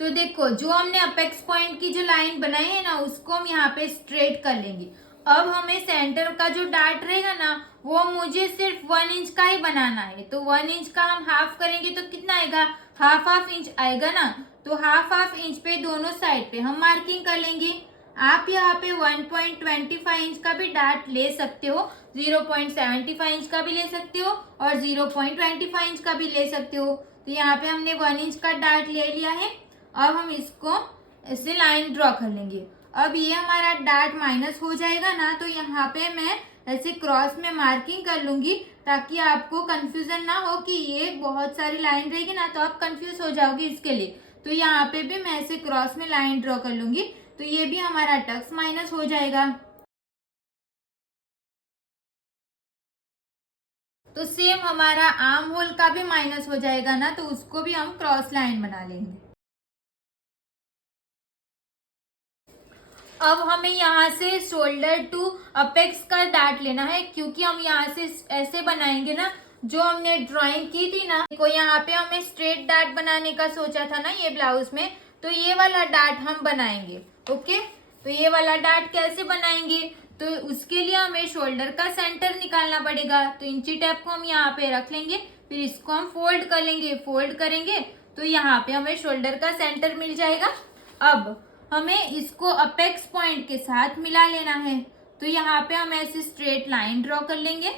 तो देखो, जो हमने अपेक्स पॉइंट की जो लाइन बनाई है ना उसको हम यहाँ पे स्ट्रेट कर लेंगे। अब हमें सेंटर का जो डार्ट रहेगा ना वो मुझे सिर्फ 1 इंच का ही बनाना है, तो 1 इंच का हम हाफ करेंगे तो कितना आएगा, हाफ इंच आएगा ना। तो हाफ इंच पे दोनों साइड पे हम मार्किंग कर लेंगे। आप यहाँ पे 1.25 इंच का भी डार्ट ले सकते हो, 0.75 इंच का भी ले सकते हो और 0.25 इंच का भी ले सकते हो। तो यहाँ पे हमने 1 इंच का डार्ट ले लिया है। अब हम इसको ऐसे लाइन ड्रॉ कर लेंगे। अब ये हमारा डार्ट माइनस हो जाएगा ना, तो यहाँ पे मैं ऐसे क्रॉस में मार्किंग कर लूंगी, ताकि आपको कंफ्यूजन ना हो कि ये बहुत सारी लाइन रहेगी ना तो आप कंफ्यूज हो जाओगे इसके लिए। तो यहाँ पे भी मैं ऐसे क्रॉस में लाइन ड्रॉ कर लूंगी, तो ये भी हमारा टक्स माइनस हो जाएगा। तो सेम हमारा आर्म होल का भी माइनस हो जाएगा ना, तो उसको भी हम क्रॉस लाइन बना लेंगे। अब हमें यहाँ से शोल्डर टू अपेक्स का डार्ट लेना है, क्योंकि हम यहाँ से ऐसे बनाएंगे ना, जो हमने ड्राइंग की थी ना, देखो यहाँ पे हमें स्ट्रेट डार्ट बनाने का सोचा था ना ये ब्लाउज में, तो ये वाला डार्ट हम बनाएंगे। ओके, तो ये वाला डार्ट कैसे बनाएंगे, तो उसके लिए हमें शोल्डर का सेंटर निकालना पड़ेगा। तो इंची टेप को हम यहाँ पे रख लेंगे, फिर इसको हम फोल्ड कर लेंगे, फोल्ड करेंगे तो यहाँ पे हमें शोल्डर का सेंटर मिल जाएगा। अब हमें इसको अपेक्स पॉइंट के साथ मिला लेना है, तो यहाँ पे हम ऐसे स्ट्रेट लाइन ड्रॉ कर लेंगे।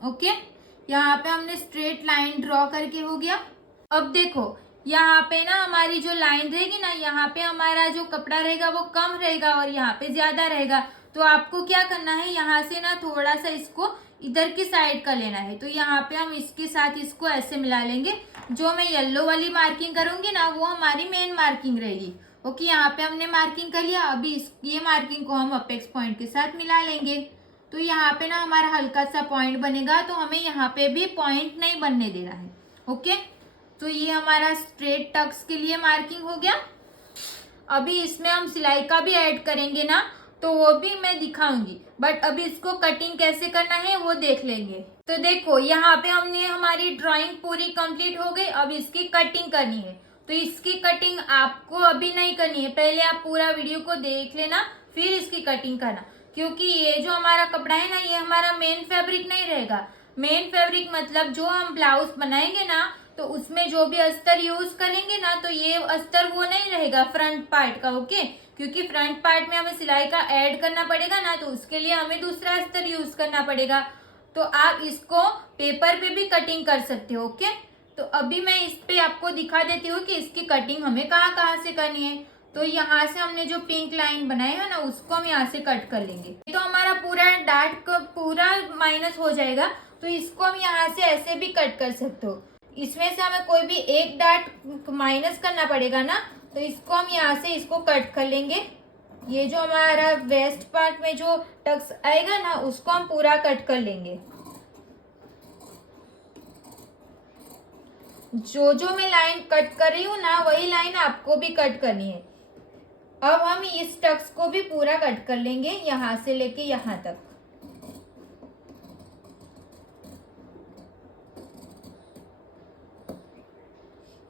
ओके, यहाँ पे हमने स्ट्रेट लाइन ड्रॉ करके हो गया। अब देखो यहाँ पे ना हमारी जो लाइन रहेगी ना, यहाँ पे हमारा जो कपड़ा रहेगा वो कम रहेगा और यहाँ पे ज्यादा रहेगा। तो आपको क्या करना है, यहाँ से ना थोड़ा सा इसको इधर की साइड का लेना है। तो यहाँ पे हम इसके साथ इसको ऐसे मिला लेंगे। जो मैं येलो वाली मार्किंग करूंगी ना वो हमारी मेन मार्किंग रहेगी। ओके, यहाँ पे हमने मार्किंग कर लिया। अभी ये मार्किंग को हम अपेक्स पॉइंट के साथ मिला लेंगे। तो यहाँ पे ना हमारा हल्का सा पॉइंट बनेगा, तो हमें यहाँ पे भी पॉइंट नहीं बनने देना है। ओके, तो ये हमारा स्ट्रेट टक्स के लिए मार्किंग हो गया। अभी इसमें हम सिलाई का भी ऐड करेंगे ना, तो वो भी मैं दिखाऊंगी, बट अभी इसको कटिंग कैसे करना है वो देख लेंगे। तो देखो यहाँ पे हमने हमारी ड्राइंग पूरी कंप्लीट हो गई। अब इसकी कटिंग करनी है, तो इसकी कटिंग आपको अभी नहीं करनी है, पहले आप पूरा वीडियो को देख लेना फिर इसकी कटिंग करना, क्योंकि ये जो हमारा कपड़ा है ना ये हमारा मेन फैब्रिक नहीं रहेगा। मेन फैब्रिक मतलब जो हम ब्लाउज बनाएंगे ना, तो उसमें जो भी अस्तर यूज करेंगे ना, तो ये अस्तर वो नहीं रहेगा फ्रंट पार्ट का। ओके, क्योंकि फ्रंट पार्ट में हमें सिलाई का ऐड करना पड़ेगा ना, तो उसके लिए हमें दूसरा अस्तर यूज करना पड़ेगा। तो आप इसको पेपर पे भी कटिंग कर सकते हो। ओके, तो अभी मैं इस पे आपको दिखा देती हूँ कि इसकी कटिंग हमें कहाँ कहाँ से करनी है। तो यहाँ से हमने जो पिंक लाइन बनाई है ना उसको हम यहाँ से कट कर लेंगे। तो हमारा पूरा डार्ट का पूरा माइनस हो जाएगा, तो इसको हम यहाँ से ऐसे भी कट कर सकते हो। इसमें से हमें कोई भी एक डार्ट माइनस करना पड़ेगा ना, तो इसको हम यहाँ से इसको कट कर लेंगे। ये जो हमारा वेस्ट पार्ट में जो टक्स आएगा ना उसको हम पूरा कट कर लेंगे। जो जो मैं लाइन कट कर रही हूँ ना वही लाइन आपको भी कट करनी है। अब हम इस टक्स को भी पूरा कट कर लेंगे, यहां से लेके यहां तक।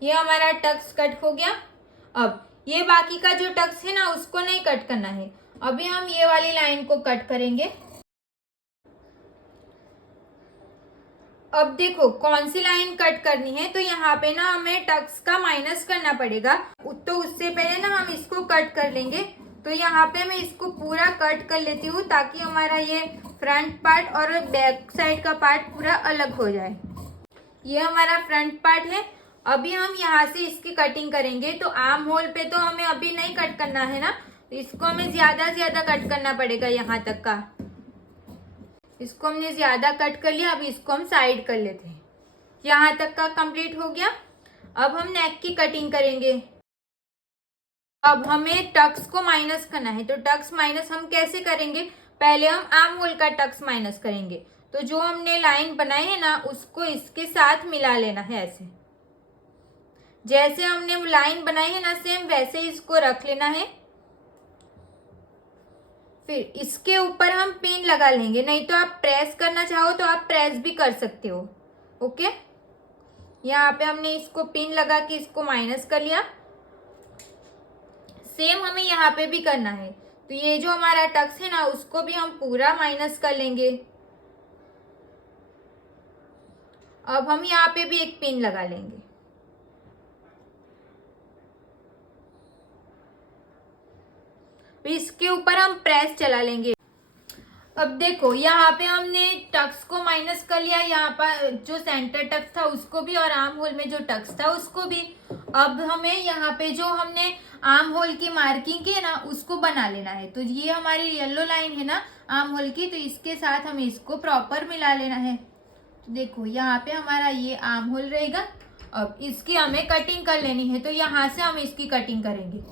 ये हमारा टक्स कट हो गया। अब ये बाकी का जो टक्स है ना उसको नहीं कट करना है, अभी हम ये वाली लाइन को कट करेंगे। अब देखो कौन सी लाइन कट करनी है, तो यहाँ पे ना हमें टक्स का माइनस करना पड़ेगा, तो उससे पहले ना हम इसको कट कर लेंगे। तो यहाँ पे मैं इसको पूरा कट कर लेती हूँ ताकि हमारा ये फ्रंट पार्ट और बैक साइड का पार्ट पूरा अलग हो जाए। ये हमारा फ्रंट पार्ट है। अभी हम यहाँ से इसकी कटिंग करेंगे, तो आर्म होल पे तो हमें अभी नहीं कट करना है ना, तो इसको हमें ज्यादा कट करना पड़ेगा यहाँ तक का। इसको हमने ज्यादा कट कर लिया, अब इसको हम साइड कर लेते हैं। यहाँ तक का कंप्लीट हो गया। अब हम नेक की कटिंग करेंगे। अब हमें टक्स को माइनस करना है, तो टक्स माइनस हम कैसे करेंगे, पहले हम आर्म होल का टक्स माइनस करेंगे। तो जो हमने लाइन बनाई है ना उसको इसके साथ मिला लेना है, ऐसे जैसे हमने लाइन बनाई है ना सेम वैसे इसको रख लेना है। फिर इसके ऊपर हम पिन लगा लेंगे, नहीं तो आप प्रेस करना चाहो तो आप प्रेस भी कर सकते हो। ओके, यहाँ पे हमने इसको पिन लगा के इसको माइनस कर लिया। सेम हमें यहाँ पे भी करना है, तो ये जो हमारा टक्स है ना उसको भी हम पूरा माइनस कर लेंगे। अब हम यहाँ पे भी एक पिन लगा लेंगे। इसके ऊपर हम प्रेस चला लेंगे। अब देखो यहाँ पे हमने टक्स को माइनस कर लिया, यहाँ पर जो सेंटर टक्स था उसको भी और आर्म होल में जो टक्स था उसको भी। अब हमें यहाँ पे जो हमने आर्म होल की मार्किंग की है ना उसको बना लेना है। तो ये हमारी येलो लाइन है ना आर्म होल की, तो इसके साथ हमें इसको प्रॉपर मिला लेना है। तो देखो यहाँ पे हमारा ये आर्म होल रहेगा। अब इसकी हमें कटिंग कर लेनी है, तो यहाँ से हम इसकी कटिंग करेंगे।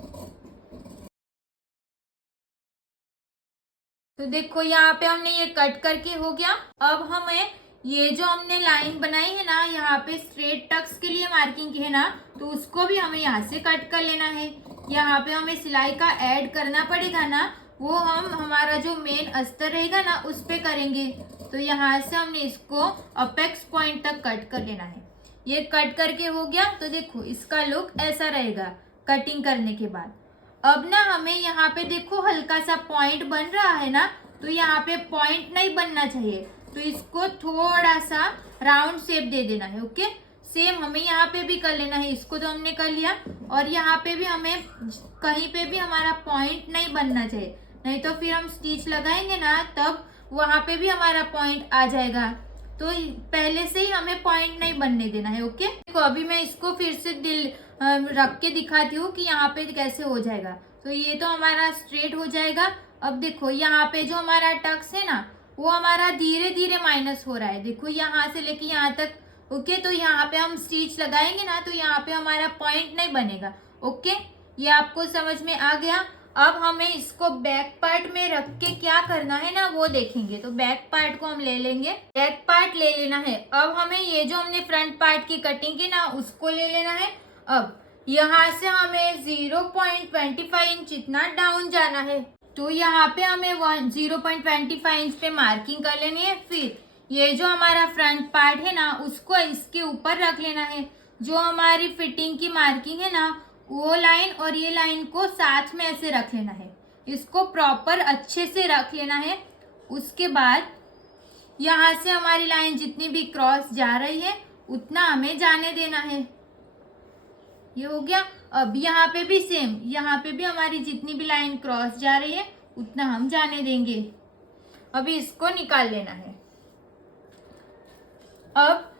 तो देखो यहाँ पे हमने ये कट करके हो गया। अब हमें ये जो हमने लाइन बनाई है ना यहाँ पे स्ट्रेट टक्स के लिए मार्किंग की है ना, तो उसको भी हमें यहाँ से कट कर लेना है। यहाँ पे हमें सिलाई का ऐड करना पड़ेगा ना, वो हम हमारा जो मेन अस्तर रहेगा ना उस पे करेंगे। तो यहाँ से हमने इसको अपेक्स पॉइंट तक कट कर लेना है। ये कट करके हो गया। तो देखो इसका लुक ऐसा रहेगा कटिंग करने के बाद। अब ना हमें यहाँ पे देखो हल्का सा पॉइंट बन रहा है ना, तो यहाँ पे पॉइंट नहीं बनना चाहिए, तो इसको थोड़ा सा राउंड शेप दे देना है। ओके, सेम हमें यहाँ पे भी कर लेना है। इसको तो हमने कर लिया, और यहाँ पे भी हमें कहीं पे भी हमारा पॉइंट नहीं बनना चाहिए, नहीं तो फिर हम स्टिच लगाएंगे ना तब वहां पे भी हमारा पॉइंट आ जाएगा। तो पहले से ही हमें पॉइंट नहीं बनने देना है। ओके, देखो अभी मैं इसको फिर से रख के दिखाती हूँ कि यहाँ पे कैसे हो जाएगा। तो ये तो हमारा स्ट्रेट हो जाएगा। अब देखो यहाँ पे जो हमारा टक्स है ना वो हमारा धीरे धीरे माइनस हो रहा है। देखो यहाँ से लेके यहाँ तक। ओके, तो यहाँ पे हम स्टिच लगाएंगे ना तो यहाँ पे हमारा पॉइंट नहीं बनेगा। ओके, ये आपको समझ में आ गया। अब हमें इसको बैक पार्ट में रख के क्या करना है ना वो देखेंगे। तो बैक पार्ट को हम ले लेंगे, बैक पार्ट ले लेना है। अब हमें ये जो हमने फ्रंट पार्ट की कटिंग की ना उसको ले लेना है। अब यहाँ से हमें 0.25 इंच इतना डाउन जाना है, तो यहाँ पे हमें 0.25 इंच पे मार्किंग कर लेनी है। फिर ये जो हमारा फ्रंट पार्ट है ना उसको इसके ऊपर रख लेना है। जो हमारी फिटिंग की मार्किंग है ना वो लाइन और ये लाइन को साथ में ऐसे रख लेना है, इसको प्रॉपर अच्छे से रख लेना है। उसके बाद यहाँ से हमारी लाइन जितनी भी क्रॉस जा रही है उतना हमें जाने देना है। ये हो गया। अब यहाँ पे भी सेम, यहाँ पे भी हमारी जितनी भी लाइन क्रॉस जा रही है उतना हम जाने देंगे। अभी इसको निकाल लेना है। अब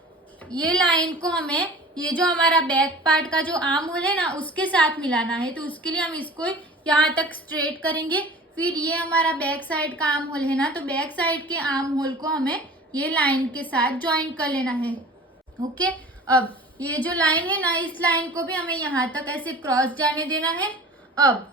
ये लाइन को हमें ये जो हमारा बैक पार्ट का जो आर्म होल है ना उसके साथ मिलाना है, तो उसके लिए हम इसको यहाँ तक स्ट्रेट करेंगे। फिर ये हमारा बैक साइड का आर्म होल है ना, तो बैक साइड के आर्म होल को हमें ये लाइन के साथ ज्वाइन कर लेना है। ओके, अब ये जो लाइन है ना इस लाइन को भी हमें यहाँ तक ऐसे क्रॉस जाने देना है। अब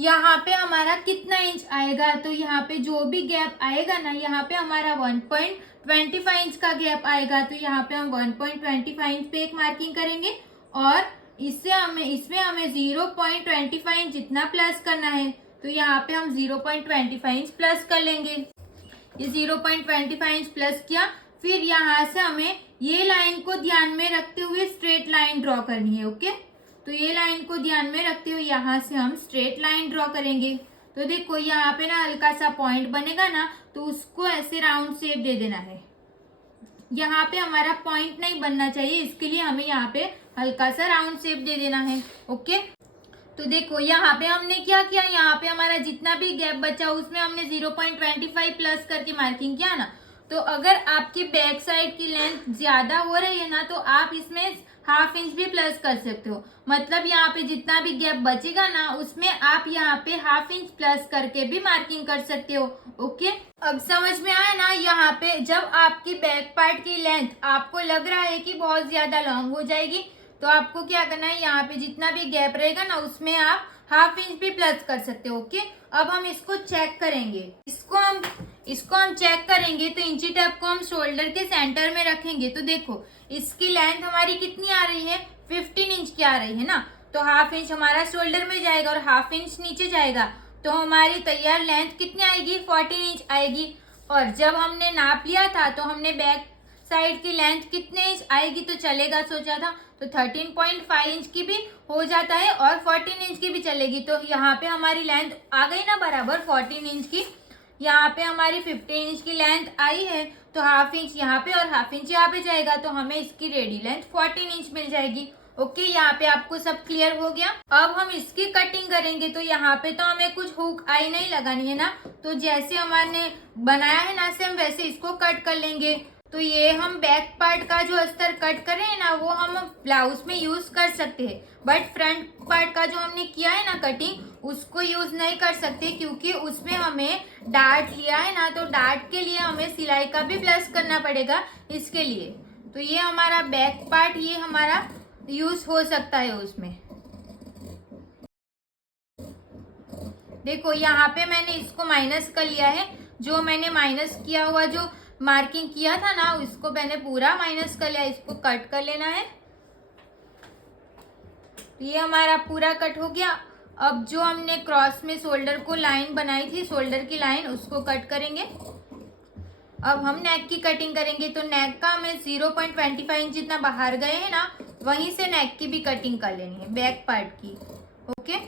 यहाँ पे हमारा कितना इंच आएगा, तो यहाँ पे जो भी गैप आएगा ना, यहाँ पे हमारा 1.25 इंच का गैप आएगा, तो यहाँ पे हम 1.25 इंच पे एक मार्किंग करेंगे और इसमें हमें 0.25 इंच जितना प्लस करना है, तो यहाँ पे हम 0.25 इंच प्लस कर लेंगे। ये 0.25 इंच प्लस किया, फिर यहाँ से हमें ये लाइन को ध्यान में रखते हुए स्ट्रेट लाइन ड्रॉ करनी है। ओके, तो ये लाइन को ध्यान में रखते हुए यहाँ से हम स्ट्रेट लाइन ड्रॉ करेंगे। तो देखो यहाँ पे ना हल्का सा पॉइंट बनेगा ना, तो उसको ऐसे राउंड शेप दे देना है। यहाँ पे हमारा पॉइंट नहीं बनना चाहिए, इसके लिए हमें यहाँ पे हल्का सा राउंड शेप दे देना है। ओके, तो देखो यहाँ पे हमने क्या किया, यहाँ पे हमारा जितना भी गैप बचा उसमें हमने 0.25 प्लस करके मार्किंग किया ना। तो अगर आपकी बैक साइड की लेंथ ज्यादा हो रही है ना, तो आप इसमें ½ इंच भी प्लस कर सकते हो। मतलब यहाँ पे जितना भी गैप बचेगा ना, उसमें आप यहाँ पे ½ इंच प्लस करके भी मार्किंग कर सकते हो। ओके, अब समझ में आया ना। यहाँ पे जब आपकी बैक पार्ट की लेंथ आपको लग रहा है कि बहुत ज्यादा लॉन्ग हो जाएगी, तो आपको क्या करना है, यहाँ पे जितना भी गैप रहेगा ना, उसमें आप ½ इंच भी प्लस कर सकते हो। ओके, अब हम इसको चेक करेंगे। इसको हम चेक करेंगे तो इंची टेप को हम शोल्डर के सेंटर में रखेंगे। तो देखो इसकी लेंथ हमारी कितनी आ रही है, 15 इंच की आ रही है ना। तो ½ इंच हमारा शोल्डर में जाएगा और ½ इंच नीचे जाएगा, तो हमारी तैयार लेंथ कितनी आएगी, 14 इंच आएगी। और जब हमने नाप लिया था तो हमने बैक साइड की लेंथ कितने इंच आएगी तो चलेगा सोचा था, तो 13.5 इंच की भी हो जाता है और 14 इंच की भी चलेगी। तो यहाँ पे हमारी लेंथ आ गई ना बराबर 14 इंच की। यहाँ पे हमारी 15 इंच की लेंथ आई है, तो ½ इंच यहाँ पे और ½ इंच यहाँ पे जाएगा, तो हमें इसकी रेडी लेंथ 14 इंच मिल जाएगी। ओके, यहाँ पे आपको सब क्लियर हो गया। अब हम इसकी कटिंग करेंगे। तो यहाँ पे तो हमें कुछ हुक आई नहीं लगानी है ना, तो जैसे हमारे बनाया है ना सेम वैसे इसको कट कर लेंगे। तो ये हम बैक पार्ट का जो अस्तर कट कर रहे हैं ना, वो हम ब्लाउज में यूज कर सकते हैं, बट फ्रंट पार्ट का जो हमने किया है ना कटिंग, उसको यूज नहीं कर सकते, क्योंकि उसमें हमें डार्ट लिया है ना, तो डार्ट के लिए हमें सिलाई का भी प्लस करना पड़ेगा इसके लिए। तो ये हमारा बैक पार्ट ये हमारा यूज हो सकता है उसमें। देखो यहाँ पे मैंने इसको माइनस कर लिया है, जो मैंने माइनस किया हुआ जो मार्किंग किया था ना, इसको मैंने पूरा माइनस कर लिया। इसको कट कर लेना है। ये हमारा पूरा कट हो गया। अब जो हमने क्रॉस में शोल्डर को लाइन बनाई थी, शोल्डर की लाइन, उसको कट करेंगे। अब हम नेक की कटिंग करेंगे। तो नेक का हमें 0.25 इंच जितना बाहर गए हैं ना, वहीं से नेक की भी कटिंग कर लेनी है, बैक पार्ट की। ओके,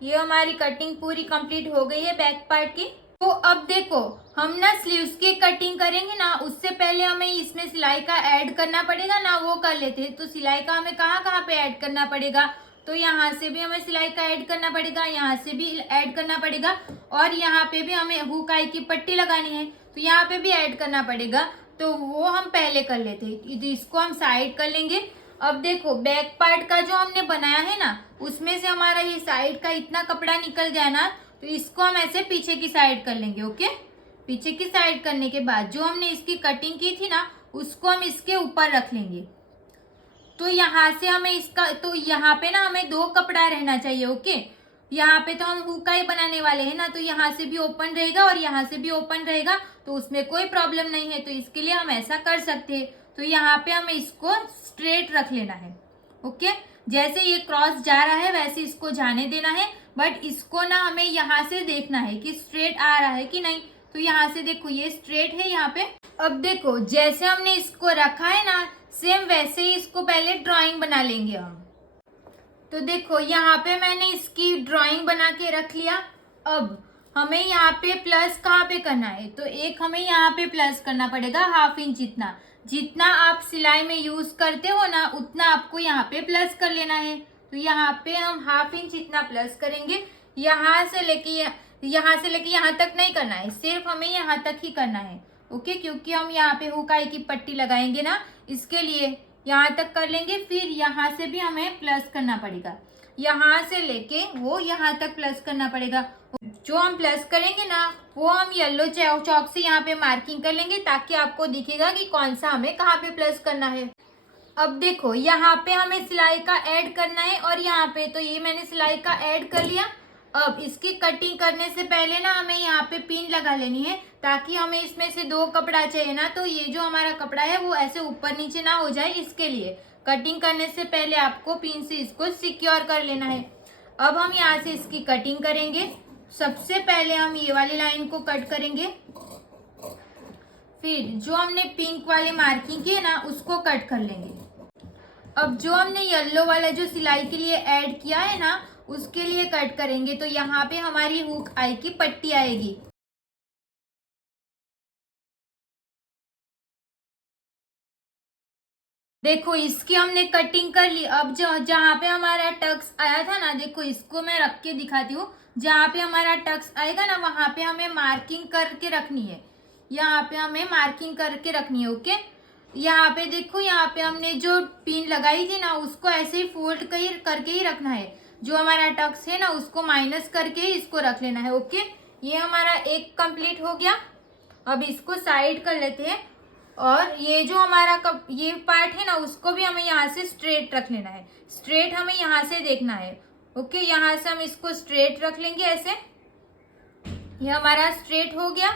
ये हमारी कटिंग पूरी कंप्लीट हो गई है बैक पार्ट की। तो अब देखो हम ना स्लीव्स की कटिंग करेंगे ना, उससे पहले हमें इसमें सिलाई का ऐड करना पड़ेगा ना, वो कर लेते हैं। तो सिलाई का हमें कहाँ कहाँ पे ऐड करना पड़ेगा, तो यहाँ से भी हमें सिलाई का ऐड करना पड़ेगा, यहाँ से भी ऐड करना पड़ेगा, और यहाँ पे भी हमें हुक आई की पट्टी लगानी है, तो यहाँ पे भी ऐड करना पड़ेगा। तो वो हम पहले कर लेते हैं, इसको हम साइड कर लेंगे। अब देखो बैक पार्ट का जो हमने बनाया है ना, उसमें से हमारा ये साइड का इतना कपड़ा निकल गया ना, तो इसको हम ऐसे पीछे की साइड कर लेंगे। ओके, पीछे की साइड करने के बाद जो हमने इसकी कटिंग की थी ना, उसको हम इसके ऊपर रख लेंगे। तो यहाँ से हमें इसका, तो यहाँ पे ना हमें 2 कपड़ा रहना चाहिए। ओके, यहाँ पे तो हम हुका ही बनाने वाले हैं ना, तो यहाँ से भी ओपन रहेगा और यहाँ से भी ओपन रहेगा, तो उसमें कोई प्रॉब्लम नहीं है। तो इसके लिए हम ऐसा कर सकते हैं। तो यहाँ पे हमें इसको स्ट्रेट रख लेना है। ओके, जैसे ये क्रॉस जा रहा है वैसे इसको जाने देना है, बट इसको ना हमें यहाँ से देखना है कि स्ट्रेट आ रहा है कि नहीं। तो यहाँ से देखो ये स्ट्रेट है यहाँ पे। अब देखो जैसे हमने इसको रखा है ना, सेम वैसे ही इसको पहले ड्राइंग बना लेंगे हम। तो देखो यहाँ पे मैंने इसकी ड्राइंग बना के रख लिया। अब हमें यहाँ पे प्लस कहाँ पे करना है, तो एक हमें यहाँ पे प्लस करना पड़ेगा ½ इंच जितना। जितना आप सिलाई में यूज करते हो ना, उतना आपको यहाँ पे प्लस कर लेना है। तो यहाँ पे हम ½ इंच इतना प्लस करेंगे। यहाँ से लेके यहाँ तक नहीं करना है, सिर्फ हमें यहाँ तक ही करना है। ओके, क्योंकि हम यहाँ पे हुकाई की पट्टी लगाएंगे ना, इसके लिए यहाँ तक कर लेंगे। फिर यहाँ से भी हमें प्लस करना पड़ेगा, यहाँ से लेके वो यहाँ तक प्लस करना पड़ेगा। जो हम प्लस करेंगे ना, वो हम येलो चौक से यहाँ पे मार्किंग कर लेंगे, ताकि आपको दिखेगा कि कौन सा हमें कहाँ पे प्लस करना है। अब देखो यहाँ पे हमें सिलाई का ऐड करना है और यहाँ पे तो ये मैंने सिलाई का ऐड कर लिया। अब इसकी कटिंग करने से पहले ना हमें यहाँ पे पिन लगा लेनी है, ताकि हमें इसमें से 2 कपड़ा चाहिए ना, तो ये जो हमारा कपड़ा है वो ऐसे ऊपर नीचे ना हो जाए, इसके लिए कटिंग करने से पहले आपको पिन से इसको सिक्योर कर लेना है। अब हम यहाँ से इसकी कटिंग करेंगे। सबसे पहले हम ये वाली लाइन को कट करेंगे, फिर जो हमने पिंक वाले मार्किंग की है ना उसको कट कर लेंगे। अब जो हमने येलो वाला जो सिलाई के लिए ऐड किया है ना उसके लिए कट करेंगे। तो यहाँ पे हमारी हुक आई की पट्टी आएगी। देखो इसकी हमने कटिंग कर ली। अब जहाँ पे हमारा टक्स आया था ना, देखो इसको मैं रख के दिखाती हूँ। जहाँ पे हमारा टक्स आएगा ना वहां पे हमें मार्किंग करके रखनी है, यहाँ पे हमें मार्किंग करके रखनी है। ओके, यहाँ पे देखो, यहाँ पे हमने जो पिन लगाई थी ना उसको ऐसे ही फोल्ड करके ही रखना है। जो हमारा टक्स है ना उसको माइनस करके ही इसको रख लेना है। ओके, ये हमारा एक कंप्लीट हो गया। अब इसको साइड कर लेते हैं और ये जो हमारा ये पार्ट है ना उसको भी हमें यहाँ से स्ट्रेट रख लेना है। स्ट्रेट हमें यहाँ से देखना है। ओके, यहाँ से हम इसको स्ट्रेट रख लेंगे ऐसे। ये हमारा स्ट्रेट हो गया।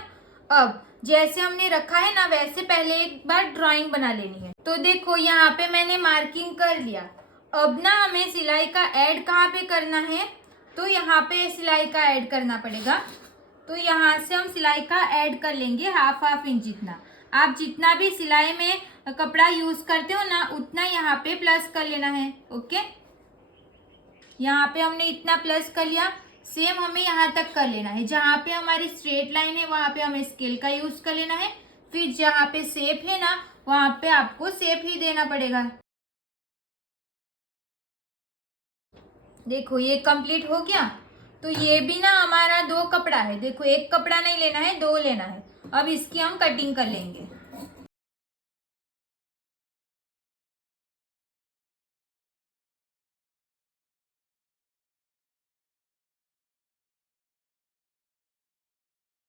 अब जैसे हमने रखा है ना वैसे पहले एक बार ड्राइंग बना लेनी है। तो देखो यहाँ पे मैंने मार्किंग कर लिया। अब ना हमें सिलाई का ऐड कहाँ पे करना है, तो यहाँ पे सिलाई का ऐड करना पड़ेगा। तो यहाँ से हम सिलाई का ऐड कर लेंगे हाफ इंच जितना। आप जितना भी सिलाई में कपड़ा यूज करते हो ना उतना यहाँ पे प्लस कर लेना है। ओके, यहाँ पे हमने इतना प्लस कर लिया। सेम हमें यहाँ तक कर लेना है। जहाँ पे हमारी स्ट्रेट लाइन है वहां पे हमें स्केल का यूज कर लेना है। फिर जहाँ पे शेप है ना वहां पे आपको शेप ही देना पड़ेगा। देखो ये कंप्लीट हो गया। तो ये भी ना हमारा 2 कपड़ा है। देखो एक कपड़ा नहीं लेना है, 2 लेना है। अब इसकी हम कटिंग कर लेंगे।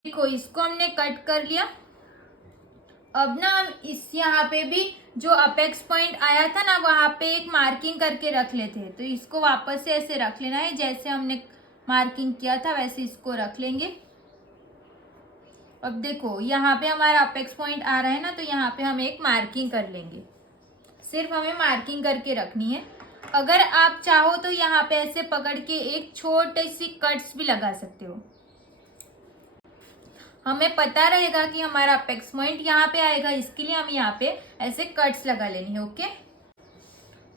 देखो इसको हमने कट कर लिया। अब ना हम इस यहाँ पे भी जो अपेक्स पॉइंट आया था ना वहां पे एक मार्किंग करके रख लेते हैं। तो इसको वापस से ऐसे रख लेना है, जैसे हमने मार्किंग किया था वैसे इसको रख लेंगे। अब देखो यहाँ पे हमारा अपेक्स पॉइंट आ रहा है ना, तो यहाँ पे हम एक मार्किंग कर लेंगे। सिर्फ हमें मार्किंग करके रखनी है। अगर आप चाहो तो यहाँ पे ऐसे पकड़ के एक छोटी सी कट्स भी लगा सकते हो। हमें पता रहेगा कि हमारा अपेक्स पॉइंट यहाँ पे आएगा, इसके लिए हम यहाँ पे ऐसे कट्स लगा लेनी है। ओके,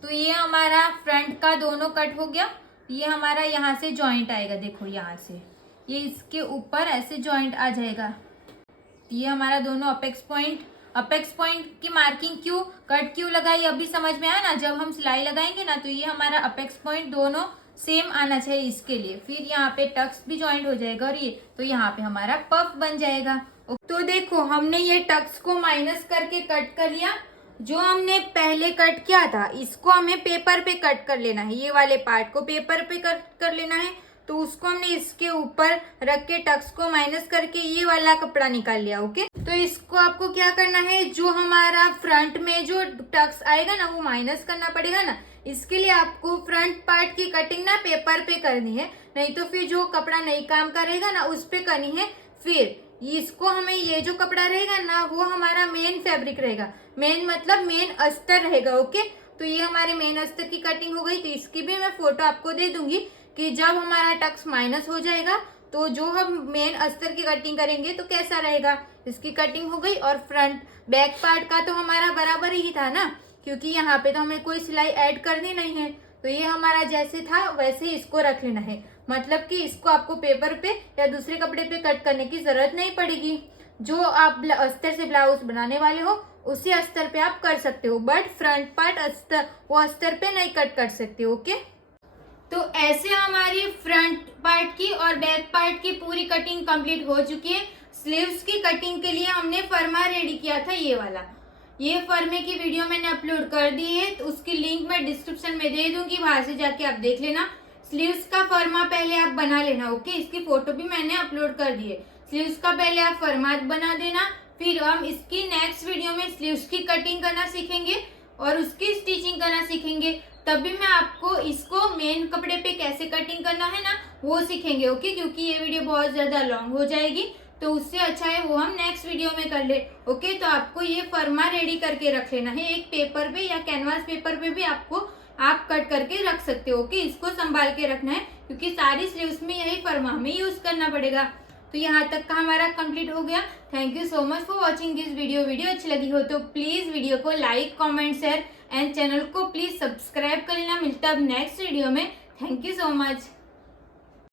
तो ये हमारा फ्रंट का दोनों कट हो गया। ये हमारा यहाँ से जॉइंट आएगा। देखो यहाँ से ये इसके ऊपर ऐसे जॉइंट आ जाएगा। ये हमारा दोनों अपेक्स पॉइंट की मार्किंग कट क्यों लगाई अभी समझ में आया ना। जब हम सिलाई लगाएंगे ना तो ये हमारा अपेक्स पॉइंट दोनों सेम आना चाहिए इसके लिए। फिर यहाँ पे टक्स भी ज्वाइंट हो जाएगा और ये तो यहाँ पे हमारा पफ बन जाएगा। तो देखो हमने ये टक्स को माइनस करके कट कर लिया। जो हमने पहले कट किया था इसको हमें पेपर पे कट कर लेना है। ये वाले पार्ट को पेपर पे कट कर लेना है। तो उसको हमने इसके ऊपर रख के टक्स को माइनस करके ये वाला कपड़ा निकाल लिया। ओके, तो इसको आपको क्या करना है, जो हमारा फ्रंट में जो टक्स आएगा ना वो माइनस करना पड़ेगा ना। इसके लिए आपको फ्रंट पार्ट की कटिंग ना पेपर पे करनी है, नहीं तो फिर जो कपड़ा नहीं काम करेगा ना उस पे करनी है। फिर इसको हमें ये जो कपड़ा रहेगा ना वो हमारा मेन फैब्रिक रहेगा। मेन मतलब मेन अस्तर रहेगा। ओके, तो ये हमारे मेन अस्तर की कटिंग हो गई। तो इसकी भी मैं फोटो आपको दे दूंगी कि जब हमारा टक्स माइनस हो जाएगा तो जो हम मेन अस्तर की कटिंग करेंगे तो कैसा रहेगा। इसकी कटिंग हो गई। और फ्रंट बैक पार्ट का तो हमारा बराबर ही था ना, क्योंकि यहाँ पे तो हमें कोई सिलाई ऐड करनी नहीं है। तो ये हमारा जैसे था वैसे ही इसको रख लेना है। मतलब कि इसको आपको पेपर पे या दूसरे कपड़े पे कट करने की जरूरत नहीं पड़ेगी। जो आप अस्तर से ब्लाउज बनाने वाले हो उसी अस्तर पे आप कर सकते हो, बट फ्रंट पार्ट अस्तर वो अस्तर पे नहीं कट कर सकते। ओके, तो ऐसे हमारी फ्रंट पार्ट की और बैक पार्ट की पूरी कटिंग कंप्लीट हो चुकी है। स्लीव्स की कटिंग के लिए हमने फर्मा रेडी किया था ये वाला। ये फर्मे की वीडियो मैंने अपलोड कर दी है, तो उसकी लिंक मैं डिस्क्रिप्शन में दे दूंगी, वहां से जाके आप देख लेना। स्लीव्स का फर्मा पहले आप बना लेना। ओके, इसकी फोटो भी मैंने अपलोड कर दी है। स्लीव्स का पहले आप फर्मा बना देना, फिर हम इसकी नेक्स्ट वीडियो में स्लीव्स की कटिंग करना सीखेंगे। और उसकी स्टिचिंग करना सीखेंगे, तभी मैं आपको इसको मेन कपड़े पे कैसे कटिंग करना है ना वो सीखेंगे। ओके, क्योंकि ये वीडियो बहुत ज़्यादा लॉन्ग हो जाएगी, तो उससे अच्छा है वो हम नेक्स्ट वीडियो में कर ले। ओके, तो आपको ये फरमा रेडी करके रख लेना है, एक पेपर पे या कैनवास पेपर पे भी आपको आप कट करके रख सकते हो। ओके, इसको संभाल के रखना है क्योंकि सारी स्लीव्स में यही फरमा हमें यूज करना पड़ेगा। तो यहाँ तक का हमारा कंप्लीट हो गया। Thank you so much for watching this video. Video अच्छी लगी हो तो प्लीज वीडियो को like, comment, share and channel को प्लीज सब्सक्राइब कर लेना। मिलता है अब नेक्स्ट वीडियो में। Thank you so much.